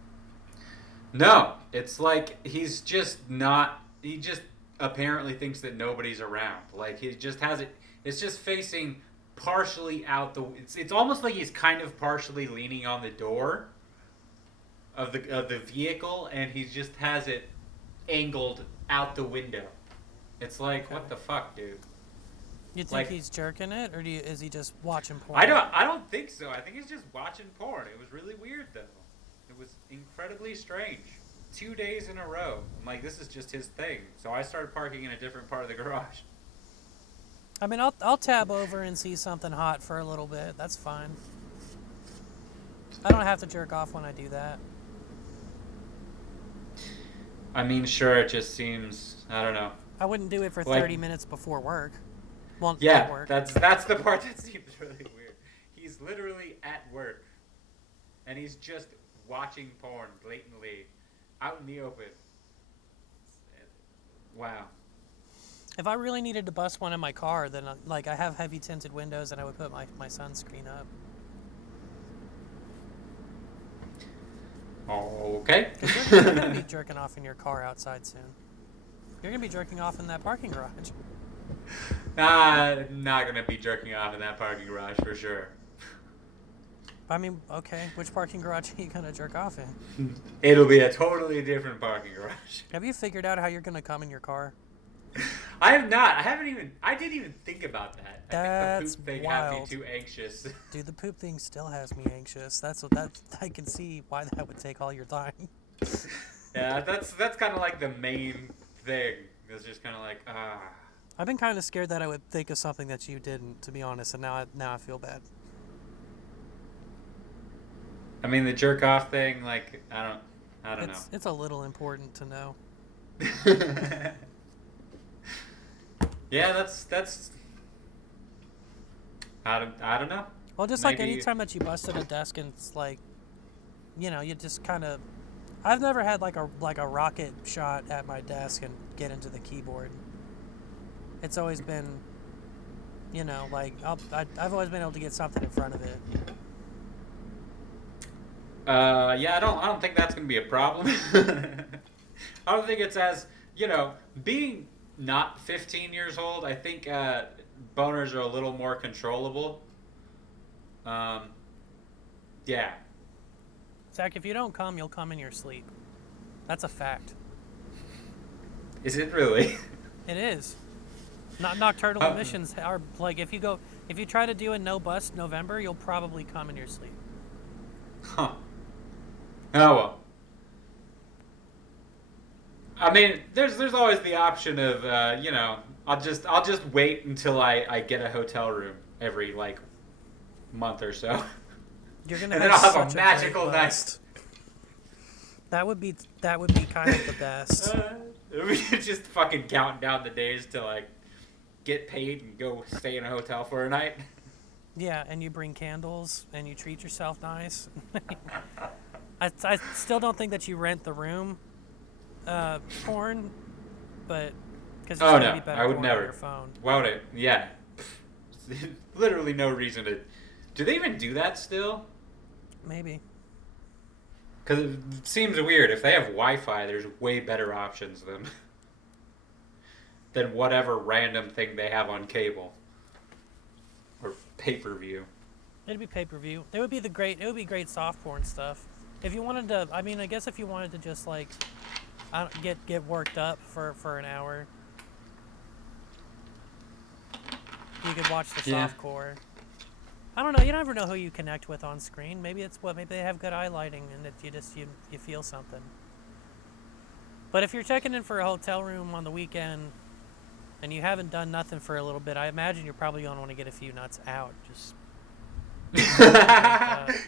No, it's like he's just not. He just apparently thinks that nobody's around. Like he just has it. It's just facing partially out the. It's almost like he's kind of partially leaning on the door of the vehicle, and he just has it angled out the window. It's like, Okay. what the fuck, dude? You think Like- he's jerking it, or is he just watching porn? I don't think so. I think he's just watching porn. It was really weird though. It was incredibly strange. 2 days in a row. I'm like, this is just his thing. So I started parking in a different part of the garage. I mean, I'll tab over and see something hot for a little bit. That's fine. I don't have to jerk off when I do that. I mean, sure, it just seems, I don't know. I wouldn't do it for Like- 30 minutes before work. Well, Yeah, at work. that's the part that seems really weird. He's literally at work, and he's just watching porn blatantly out in the open. Wow. If I really needed to bust one in my car, then I have heavy tinted windows, and I would put my sunscreen up. Okay. 'Cause you're gonna be jerking off in your car outside soon. You're gonna be jerking off in that parking garage. Not gonna be jerking off in that parking garage for sure. I mean, okay, which parking garage are you gonna jerk off in? It'll be a totally different parking garage. Have you figured out how you're gonna come in your car? I have not. I didn't even think about that. I That's think the poop thing had me wild. too anxious. Dude, the poop thing still has me anxious. I can see why that would take all your time. Yeah, that's kind of like the main thing. It's just kind of like, I've been kind of scared that I would think of something that you didn't, to be honest, and now I feel bad. I mean, the jerk off thing, like, I don't know. It's a little important to know. Yeah, that's. I don't know. Well, just like Maybe- anytime that you busted a desk and it's like, you just kind of. I've never had like a rocket shot at my desk and get into the keyboard. It's always been, like I've always been able to get something in front of it. Yeah, I don't think that's gonna be a problem. I don't think it's as being not 15 years old. I think boners are a little more controllable. Yeah. Zach, if you don't come, you'll come in your sleep. That's a fact. Is it really? It is. Not nocturnal Oh. emissions are like if you try to do a no bust November, you'll probably come in your sleep. Huh. Oh well. I mean, there's always the option of I'll just wait until I get a hotel room every month or so. You're gonna And then I'll have a such magical great night. bust. That would be kind of the best. We just fucking counting down the days to get paid and go stay in a hotel for a night. Yeah, and you bring candles and you treat yourself nice. I still don't think that you rent the room, porn, but because Oh it's no, be better I would porn never. on your phone. Why would it? Yeah. Literally no reason to. Do they even do that still? Maybe. Because it seems weird. If they have Wi-Fi, there's way better options than whatever random thing they have on cable or pay-per-view. It'd be pay-per-view. It would be great soft porn stuff. If you wanted to, I mean, I guess if you wanted to just get worked up for an hour, you could watch the Yeah. softcore. I don't know. You never know who you connect with on screen. Maybe maybe they have good eye lighting and that you feel something. But if you're checking in for a hotel room on the weekend and you haven't done nothing for a little bit, I imagine you're probably going to want to get a few nuts out.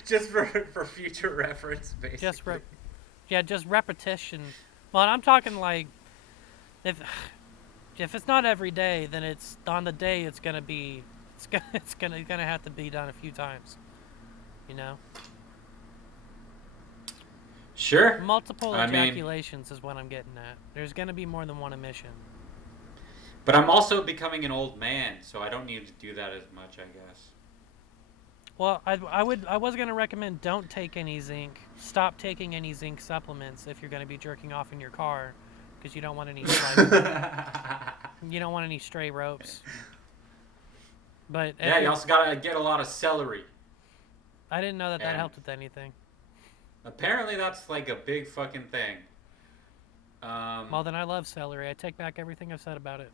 Just for future reference, basically. Just repetition. Well, I'm talking if it's not every day, then it's on the day it's gonna have to be done a few times. Sure. Multiple I mean, ejaculations is what I'm getting at. There's gonna be more than one emission. but I'm also becoming an old man, so I don't need to do that as much, I guess. Well, I was gonna recommend don't take any zinc. Stop taking any zinc supplements if you're gonna be jerking off in your car, because you don't want any you don't want any stray ropes. But Yeah, you also gotta get a lot of celery. I didn't know that And helped with anything. apparently that's like a big fucking thing. Well, then I love celery. I take back everything I've said about it.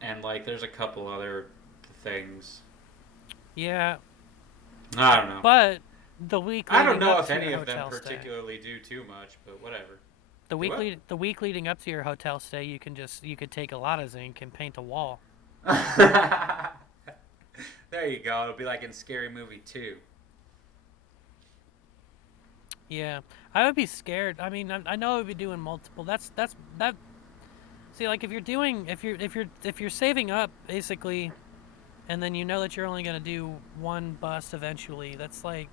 And like there's a couple other things. Yeah, I don't know. but the week I don't leading know up if to any your of them hotel stay. particularly do too much, but whatever. The week leading up to your hotel stay, you could take a lot of zinc and paint a wall. There you go. It'll be like in Scary Movie 2. Yeah, I would be scared. I mean, I know I would be doing multiple. That. See, like if you're saving up basically, and then you know that you're only gonna do one bust eventually. That's like,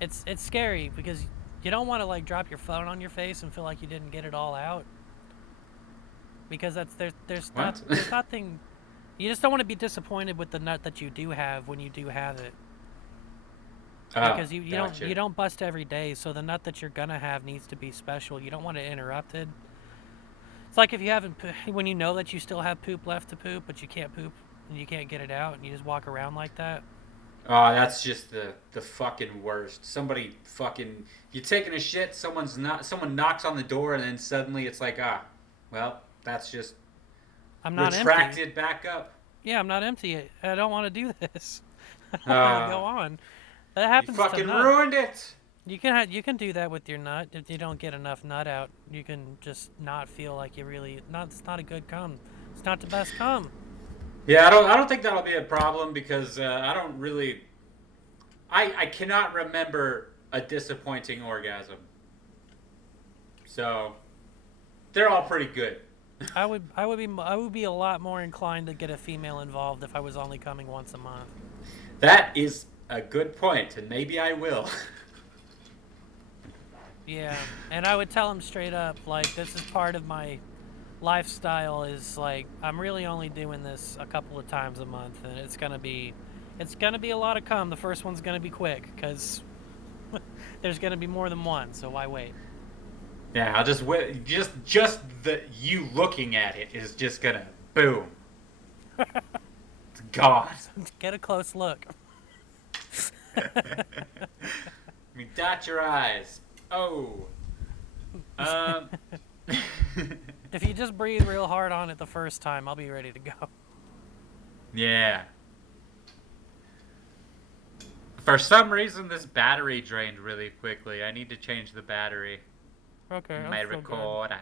it's scary because you don't want to like drop your phone on your face and feel like you didn't get it all out. Because there's nothing. You just don't want to be disappointed with the nut that you do have when you do have it. Because you don't bust every day, so the nut that you're gonna have needs to be special. You don't want it interrupted. It's like if you haven't when you know that you still have poop left to poop, but you can't poop and you can't get it out, and you just walk around like that. Oh, that's just the fucking worst. Somebody fucking you're taking a shit, someone knocks on the door, and then suddenly it's like, well, that's just I'm not retracted empty. back up. Yeah, I'm not empty. I don't want to do this. I don't want to go on. That happens. You fucking ruined it. You can do that with your nut. If you don't get enough nut out, you can just not feel like you really it's not a good cum. It's not the best cum. Yeah, I don't think that'll be a problem because I don't really I cannot remember a disappointing orgasm. So they're all pretty good. I would be a lot more inclined to get a female involved if I was only coming once a month. That is a good point, and maybe I will. Yeah, and I would tell him straight up, like, this is part of my lifestyle. Is like I'm really only doing this a couple of times a month, and it's gonna be a lot of cum. The first one's gonna be quick because there's gonna be more than one. So why wait? Yeah, I'll just wait. Just the you looking at it is just gonna boom. It's gone. Get a close look. I mean, dot your eyes. Oh. If you just breathe real hard on it the first time, I'll be ready to go. Yeah. For some reason, this battery drained really quickly. I need to change the battery. Okay. My recorder.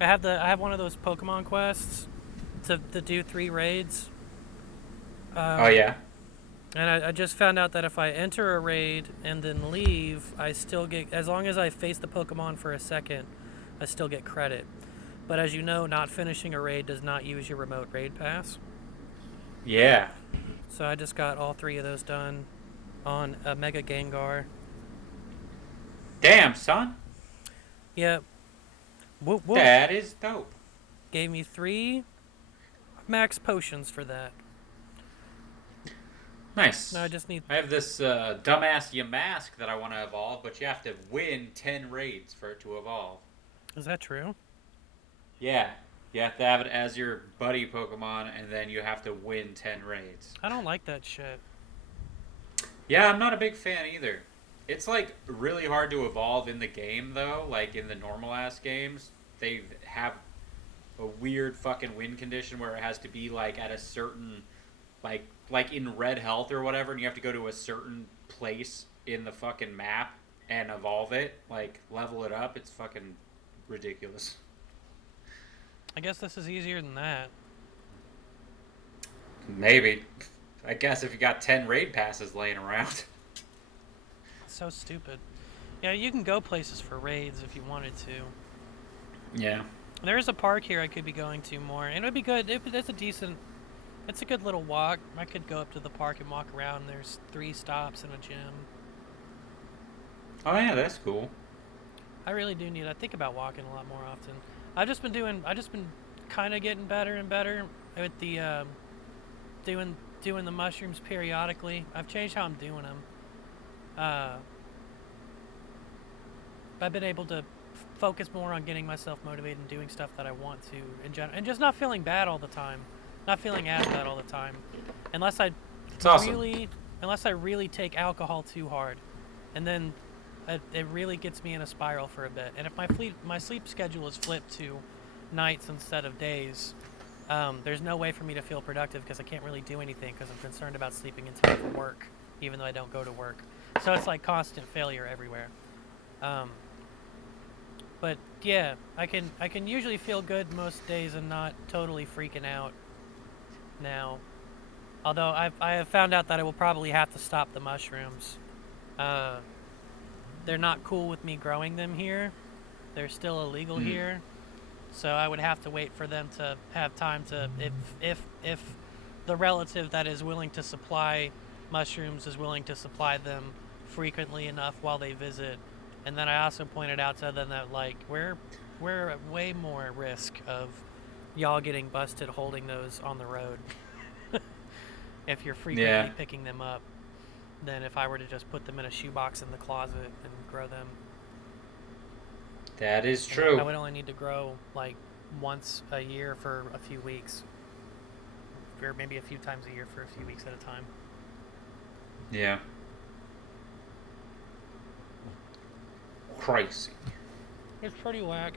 I have one of those Pokemon quests to do 3 raids. Oh yeah. And I just found out that if I enter a raid and then leave, I still get, as long as I face the Pokemon for a second, I still get credit. But as you know, not finishing a raid does not use your remote raid pass. Yeah. So I just got all 3 of those done on a Mega Gengar. Damn, son. Yep. Whoop, whoop. That is dope. Gave me 3 max potions for that. Nice. Now I just need... I have this dumbass Yamask that I want to evolve, but you have to win 10 raids for it to evolve. Is that true? Yeah. You have to have it as your buddy Pokemon, and then you have to win 10 raids. I don't like that shit. Yeah, I'm not a big fan either. It's, like, really hard to evolve in the game, though. Like, in the normal-ass games, they have a weird fucking win condition where it has to be, like, at a certain... Like in Red Health or whatever, and you have to go to a certain place in the fucking map and evolve it, like, level it up. It's fucking ridiculous. I guess this is easier than that. Maybe. I guess if you got 10 raid passes laying around. It's so stupid. Yeah, you can go places for raids if you wanted to. Yeah. There is a park here I could be going to more, and it would be good. It's a good little walk. I could go up to the park and walk around. There's 3 stops and a gym. Oh yeah, that's cool. I really do need. I think about walking a lot more often. I just been kind of getting better and better with the doing the mushrooms periodically. I've changed how I'm doing them. Uh, I've been able to focus more on getting myself motivated and doing stuff that I want to in general, and just not feeling bad all the time, not feeling as bad all the time, unless I It's awesome. really, unless I really take alcohol too hard, and then it really gets me in a spiral for a bit. And if my sleep schedule is flipped to nights instead of days, there's no way for me to feel productive because I can't really do anything because I'm concerned about sleeping in time for work, even though I don't go to work. So it's like constant failure everywhere. Um, but yeah, I can usually feel good most days and not totally freaking out now. Although I have found out that I will probably have to stop the mushrooms. Uh, they're not cool with me growing them here. They're still illegal here. So I would have to wait for them to have time to, if the relative that is willing to supply mushrooms is willing to supply them frequently enough while they visit. And then I also pointed out to them that like we're at way more risk of y'all getting busted holding those on the road if you're frequently picking them up than if I were to just put them in a shoebox in the closet and grow them. That is true. I would only need to grow like once a year for a few weeks, or maybe a few times a year for a few weeks at a time. Yeah. Crazy. It's pretty whack.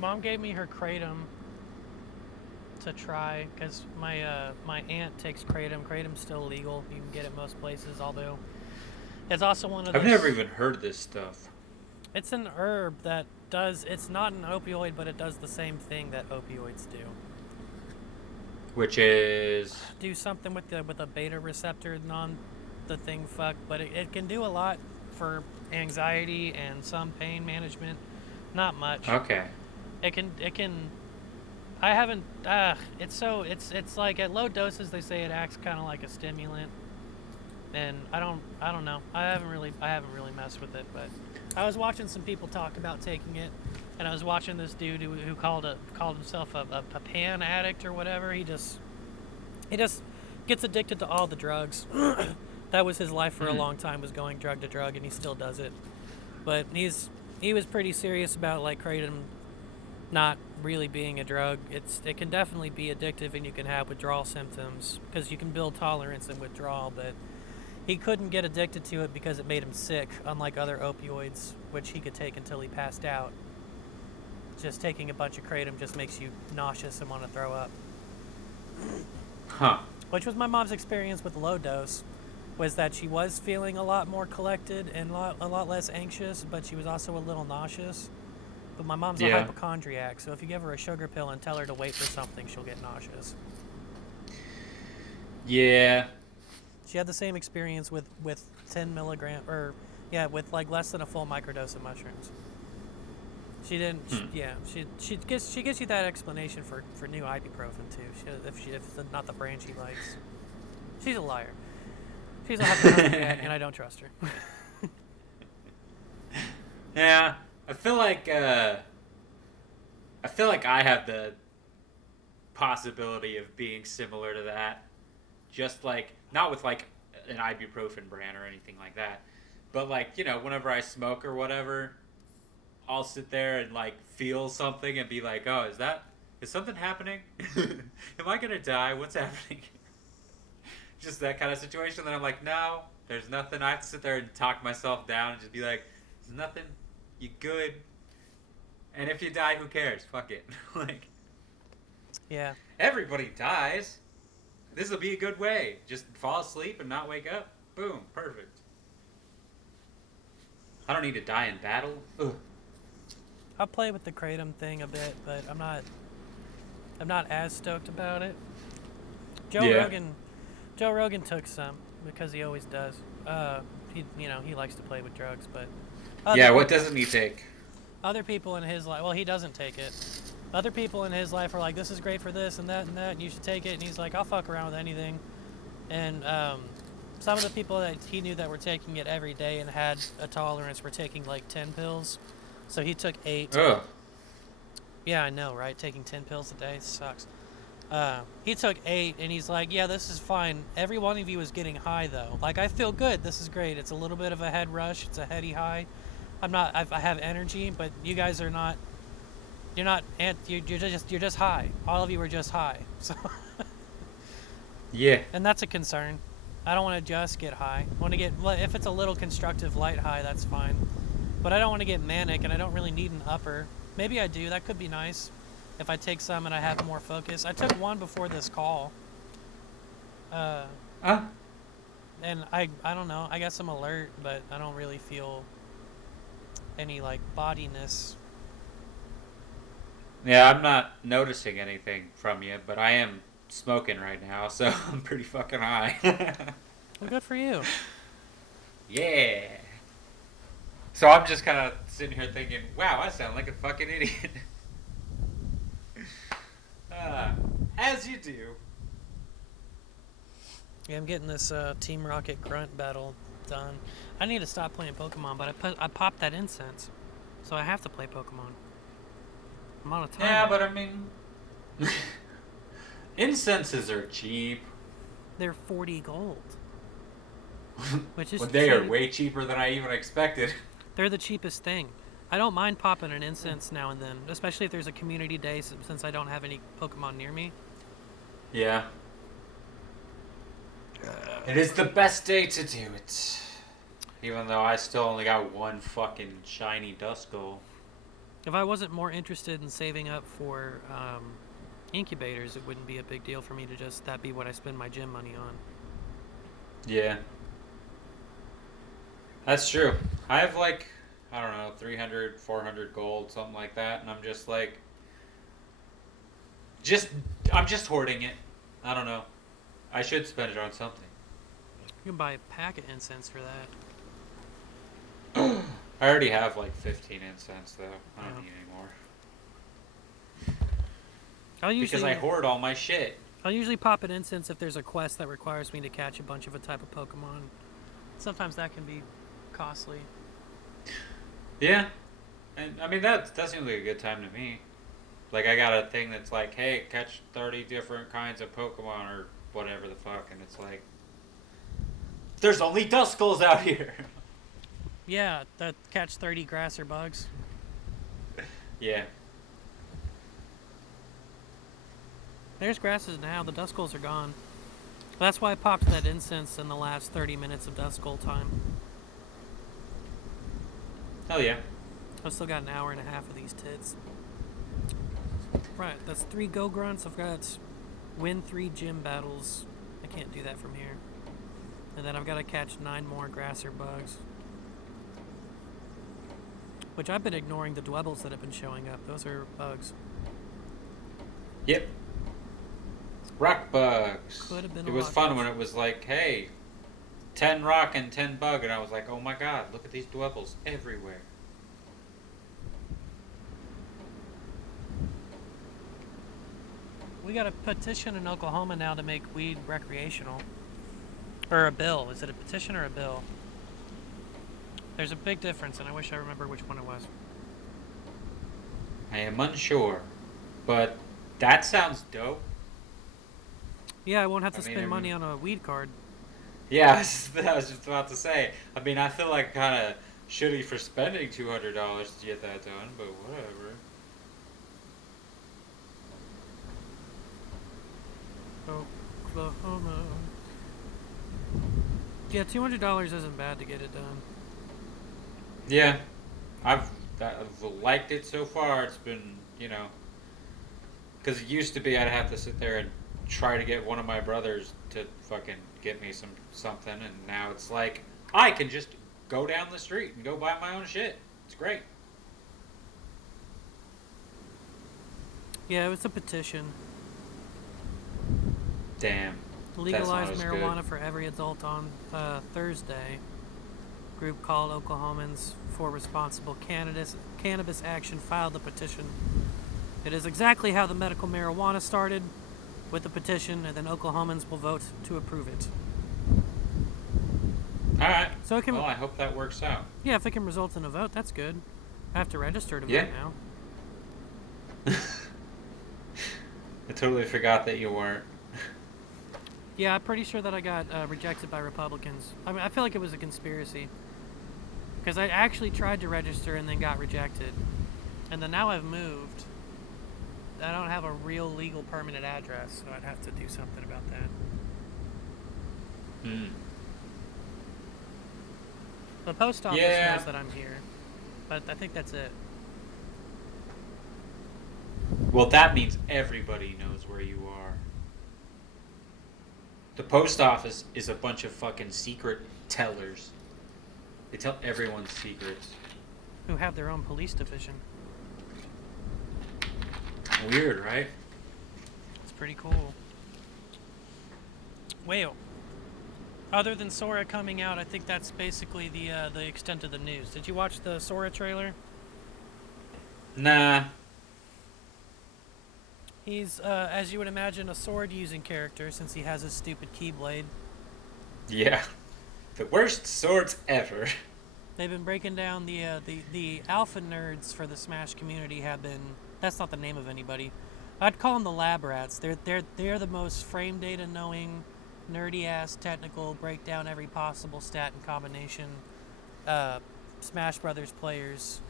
Mom gave me her kratom to try because my aunt takes kratom. Kratom's still legal. You can get it most places, although it's also one of those. I've never even heard this stuff. It's an herb that does. It's not an opioid, but it does the same thing that opioids do. Which is Do something with the beta receptor non the thing fuck, but it can do a lot for anxiety and some pain management. Not much. okay. It can. I haven't. It's like at low doses they say it acts kind of like a stimulant, and I don't know. I haven't really messed with it, but I was watching some people talk about taking it, and I was watching this dude who called himself a Pr0n addict or whatever. He just gets addicted to all the drugs. That was his life for a long time, was going drug to drug, and he still does it. But he was pretty serious about like kratom not really being a drug. It can definitely be addictive, and you can have withdrawal symptoms because you can build tolerance and withdrawal, but he couldn't get addicted to it because it made him sick, unlike other opioids, which he could take until he passed out. Just taking a bunch of kratom just makes you nauseous and want to throw up. Huh. Which was my mom's experience with low dose, was that she was feeling a lot more collected and a lot less anxious, but she was also a little nauseous. But my mom's a hypochondriac, so if you give her a sugar pill and tell her to wait for something, she'll get nauseous. Yeah. She had the same experience with 10 milligram, with like less than a full microdose of mushrooms. She didn't. She gives you that explanation for new ibuprofen too. If it's not the brand she likes, she's a liar. She's a hypochondriac, and I don't trust her. Yeah, I feel like I have the possibility of being similar to that. Just like not with like an ibuprofen brand or anything like that, but like, you know, whenever I smoke or whatever, I'll sit there and like feel something and be like, oh, is something happening? Am I gonna die? What's happening? Just that kind of situation. Then I'm like, no, there's nothing. I have to sit there and talk myself down and just be like, there's nothing. You good? And if you die, who cares? Fuck it. Like, Yeah. everybody dies. This will be a good way. Just fall asleep and not wake up. Boom, perfect. I don't need to die in battle. Ugh. I'll play with the kratom thing a bit, but I'm not as stoked about it. Joe Rogan took some because he always does. He likes to play with drugs, but What doesn't he take? other people in his life, well, he doesn't take it. Other people in his life are like, this is great for this and that, and you should take it. And he's like, I'll fuck around with anything. And some of the people that he knew that were taking it every day and had a tolerance were taking like 10 pills. So he took 8. Ugh. Yeah, I know, right? Taking 10 pills a day sucks. He took 8, and he's like, yeah, this is fine. Every one of you is getting high, though. Like, I feel good. This is great. It's a little bit of a head rush. It's a heady high. I have energy, but you guys are not, you're just high. All of you are just high. So, Yeah. and that's a concern. I don't want to just get high. I want to get, if it's a little constructive light high, that's fine. But I don't want to get manic, and I don't really need an upper. Maybe I do. That could be nice. If I take some and I have more focus. I took one before this call. And I don't know. I guess I'm alert, but I don't really feel any, like, bodiness. Yeah, I'm not noticing anything from you, but I am smoking right now, so I'm pretty fucking high. Well, good for you. Yeah. So I'm just kind of sitting here thinking, wow, I sound like a fucking idiot. As you do. Yeah, I'm getting this Team Rocket grunt battle done. I need to stop playing Pokemon, but I popped that incense, so I have to play Pokemon. I'm out of time. Yeah, but I mean, incenses are cheap. They're 40 gold, which is Well, they are cheap. way cheaper than I even expected. They're the cheapest thing. I don't mind popping an incense now and then, especially if there's a community day since I don't have any Pokemon near me. Yeah. It is the best day to do it. Even though I still only got one fucking shiny Duskull. If I wasn't more interested in saving up for incubators, it wouldn't be a big deal for me to just that be what I spend my gym money on. Yeah. That's true. I have like, I don't know, 300, 400 gold, something like that, and I'm just like, I'm just hoarding it. I don't know. I should spend it on something. You can buy a pack of incense for that. I already have like 15 incense though. I don't need any more. Because I hoard all my shit. I'll usually pop an incense if there's a quest that requires me to catch a bunch of a type of Pokemon. Sometimes that can be costly. Yeah. And I mean that seems like a good time to me. Like I got a thing that's like, hey, catch 30 different kinds of Pokemon or whatever the fuck, and it's like, there's only Duskulls out here. Yeah, that catch 30 grass or bugs. Yeah. There's grasses now. The Duskulls are gone. That's why I popped that incense in the last 30 minutes of Duskull time. Hell yeah. I've still got an hour and a half of these tits. Right, that's 3 Go Grunts. I've got win 3 gym battles. I can't do that from here. And then I've got to catch 9 more grass or bugs. Which I've been ignoring the Dwebbles that have been showing up. Those are bugs. Yep. Rock bugs. Could have been It a was rock fun bug. when it was like, hey, 10 rock and 10 bug, and I was like, oh my god, look at these Dwebbles everywhere. We got a petition in Oklahoma now to make weed recreational. Or a bill. Is it a petition or a bill? There's a big difference, and I wish I remember which one it was. I am unsure, but that sounds dope. Yeah, I won't have to I mean, spend money on a weed card. Yeah, I was just about to say. I mean, I feel like kind of shitty for spending $200 to get that done, but whatever. Oklahoma. Yeah, $200 isn't bad to get it done. Yeah, I've liked it so far. It's been, because it used to be I'd have to sit there and try to get one of my brothers to fucking get me something, and now it's like I can just go down the street and go buy my own shit. It's great. Yeah, it was a petition. Damn. Legalize That's not as marijuana good. for every adult on Thursday. Group called Oklahomans for Responsible Cannabis Action filed the petition. It is exactly how the medical marijuana started, with the petition, and then Oklahomans will vote to approve it. All right. So it can. Well, I hope that works out. Yeah, if it can result in a vote, that's good. I have to register to Yeah. vote now. I totally forgot that you weren't. Yeah, I'm pretty sure that I got rejected by Republicans. I mean, I feel like it was a conspiracy. Because I actually tried to register and then got rejected. And then now I've moved. I don't have a real legal permanent address, so I'd have to do something about that. Hmm. The post office Yeah. knows that I'm here. But I think that's it. Well, that means everybody knows where you are. The post office is a bunch of fucking secret tellers. They tell everyone's secrets. Who have their own police division. Weird, right? It's pretty cool. Well, other than Sora coming out, I think that's basically the extent of the news. Did you watch the Sora trailer? Nah. He's, as you would imagine, a sword-using character since he has his stupid Keyblade. Yeah. The worst swords ever. They've been breaking down the alpha nerds for the Smash community have been. That's not the name of anybody. I'd call them the lab rats. They're the most frame data knowing, nerdy ass technical, break down every possible stat and combination. Smash Brothers players.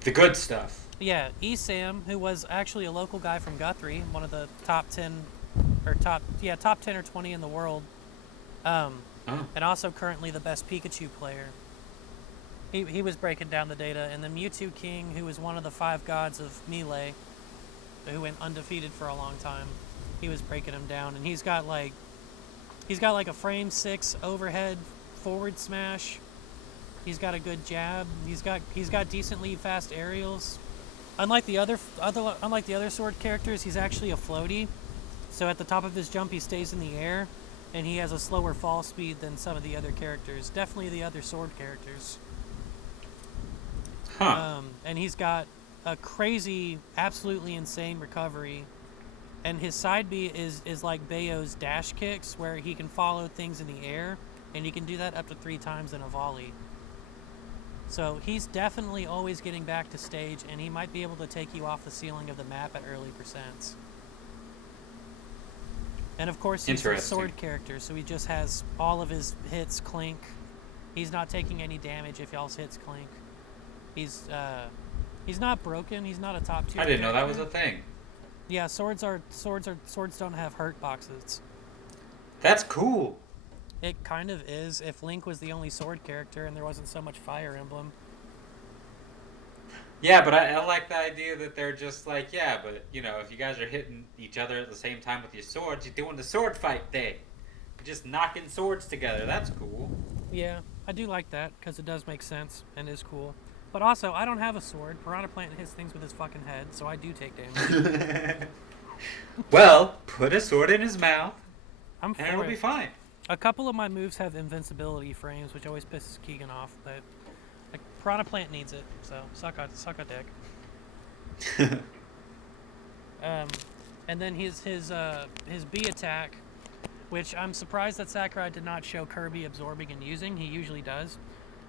The good stuff. Yeah, Esam, who was actually a local guy from Guthrie, one of the top 10 top 10 or 20 in the world. And also currently the best Pikachu player. He was breaking down the data, and then Mewtwo King, who is one of the 5 gods of Melee, who went undefeated for a long time, he was breaking him down, and he's got like a frame 6 overhead forward smash. He's got a good jab. He's got decently fast aerials. Unlike the other sword characters, he's actually a floaty. So at the top of his jump, he stays in the air, and he has a slower fall speed than some of the other characters. Definitely the other sword characters. Huh. And he's got a crazy, absolutely insane recovery. And his side B is like Bayo's dash kicks, where he can follow things in the air, and he can do that up to 3 times in a volley. So he's definitely always getting back to stage, and he might be able to take you off the ceiling of the map at early percents. And of course, he's a sword character, so he just has all of his hits clink. He's not taking any damage if y'all's hits clink. He's not broken. He's not a top tier. I didn't know that was a thing. Yeah, swords don't have hurt boxes. That's cool. It kind of is if Link was the only sword character and there wasn't so much Fire Emblem. Yeah, but I like the idea that they're just like, yeah, but, you know, if you guys are hitting each other at the same time with your swords, you're doing the sword fight thing. You're just knocking swords together. That's cool. Yeah, I do like that because it does make sense and is cool. But also, I don't have a sword. Pr0n hits things with his fucking head, so I do take damage. Well, put a sword in his mouth, I'm for and it'll be fine. A couple of my moves have invincibility frames, which always pisses Keegan off, but like, Pr0n needs it, so suck a dick. And then his B attack, which I'm surprised that Sakurai did not show Kirby absorbing and using. He usually does.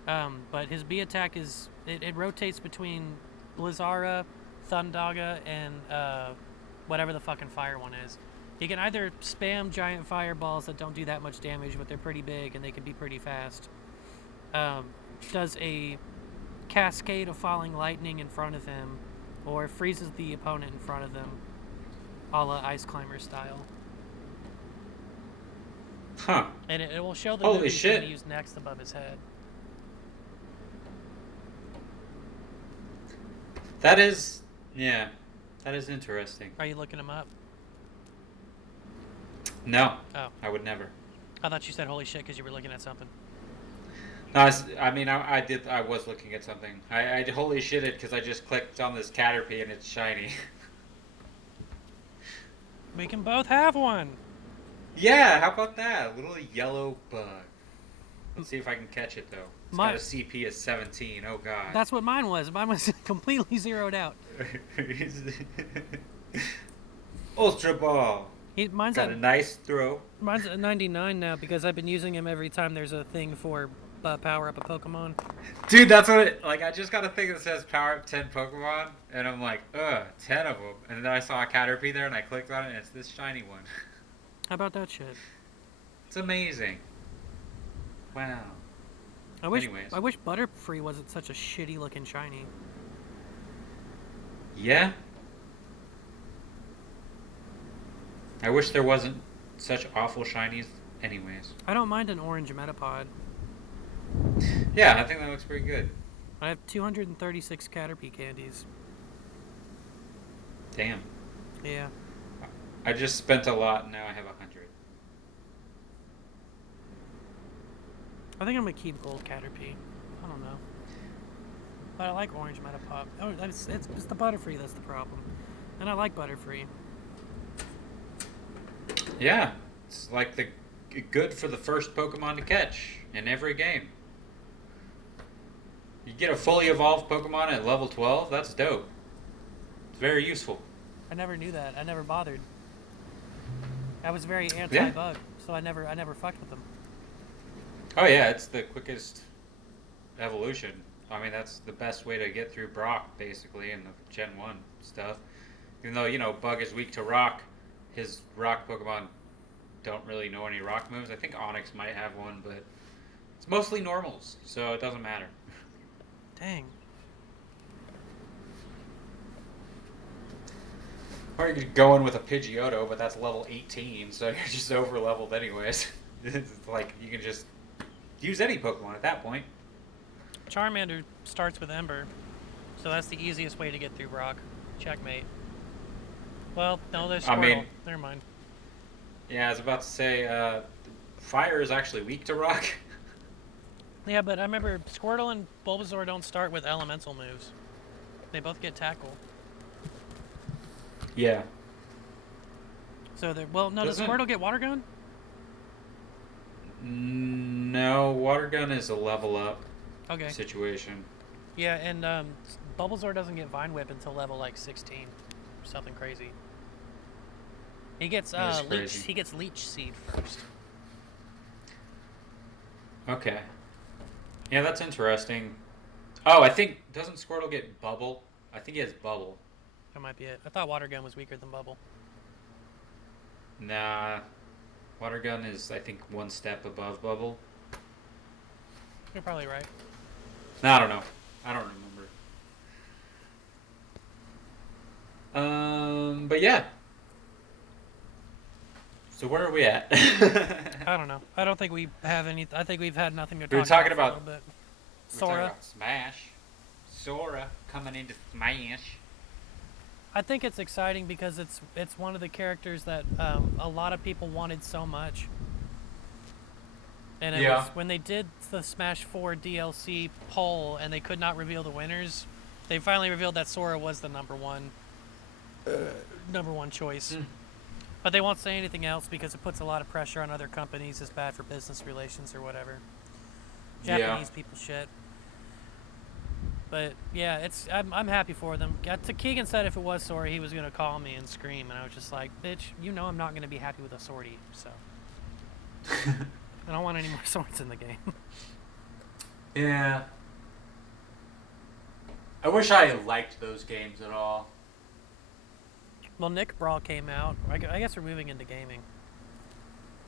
But his B attack it rotates between Blizzara, Thundaga, and whatever the fucking fire one is. He can either spam giant fireballs that don't do that much damage, but they're pretty big and they can be pretty fast. Does a cascade of falling lightning in front of him, or freezes the opponent in front of them, a la Ice Climber style. Huh. And it will show the Holy move he's shit. going to use next above his head. That is interesting. Are you looking him up? No, Oh, I would never. I thought you said holy shit because you were looking at something. No, I was looking at something. I holy shitted because I just clicked on this Caterpie and it's shiny. We can both have one. Yeah, how about that? A little yellow bug. Let's see if I can catch it, though. It's got a CP of 17. Oh, God. That's what mine was. Mine was completely zeroed out. Ultra Ball. Mine's Got at a nice throw. 99 now because I've been using him every time there's a thing for power up a Pokemon. Dude, that's what like I just got a thing that says power up 10 Pokemon, and I'm like, 10 of them. And then I saw a Caterpie there, and I clicked on it, and it's this shiny one. How about that shit? It's amazing. Wow. I wish Anyways. Butterfree wasn't such a shitty looking shiny. Yeah. I wish there wasn't such awful shinies anyways. I don't mind an orange Metapod. Yeah, I think that looks pretty good. I have 236 Caterpie candies. Damn. Yeah. I just spent a lot, and now I have 100. I think I'm gonna keep gold Caterpie. I don't know. But I like orange Metapod. Oh, it's the Butterfree that's the problem. And I like Butterfree. Yeah. It's like the good for the first Pokemon to catch in every game. You get a fully evolved Pokemon at level 12, that's dope. It's very useful. I never knew that. I never bothered. I was very anti-bug, so I never fucked with them. Oh yeah, it's the quickest evolution. I mean, that's the best way to get through Brock, basically, in the Gen 1 stuff. Even though, you know, Bug is weak to Rock, his Rock Pokemon don't really know any Rock moves. I think Onyx might have one, but it's mostly normals, so it doesn't matter. Dang. Or you could go in with a Pidgeotto, but that's level 18, so you're just over-leveled anyways. It's like, you can just use any Pokemon at that point. Charmander starts with Ember, so that's the easiest way to get through Brock. Checkmate. Well, no, there's Squirtle. I mean, Never mind. Yeah, I was about to say, Fire is actually weak to Rock. Yeah, but I remember Squirtle and Bulbasaur don't start with elemental moves. They both get Tackle. Yeah. So they're does Squirtle get Water Gun? No, Water Gun is a level up situation. Yeah, and Bulbasaur doesn't get Vine Whip until level like 16, something crazy. He gets Leech. He gets Leech Seed first. Okay. Yeah, that's interesting. Oh, I think doesn't Squirtle get Bubble? I think he has Bubble. That might be it. I thought Water Gun was weaker than Bubble. Nah. Water Gun is, I think, one step above Bubble. You're probably right. No, I don't know. I don't remember. But yeah. So where are we at? I don't know. I don't think we have any. I think we've had nothing to We were talk talking about. about Sora. Smash. Sora coming into Smash. I think it's exciting because it's one of the characters that a lot of people wanted so much. And it was when they did the Smash 4 DLC poll and they could not reveal the winners, they finally revealed that Sora was the number one choice. But they won't say anything else because it puts a lot of pressure on other companies. It's bad for business relations or whatever. Japanese people shit. But yeah, I'm happy for them. Keegan said if it was Sora, he was gonna call me and scream, and I was just like, bitch, you know I'm not gonna be happy with a swordie, so I don't want any more swords in the game. Yeah. I wish I liked those games at all. Well, Nick Brawl came out. I guess we're moving into gaming.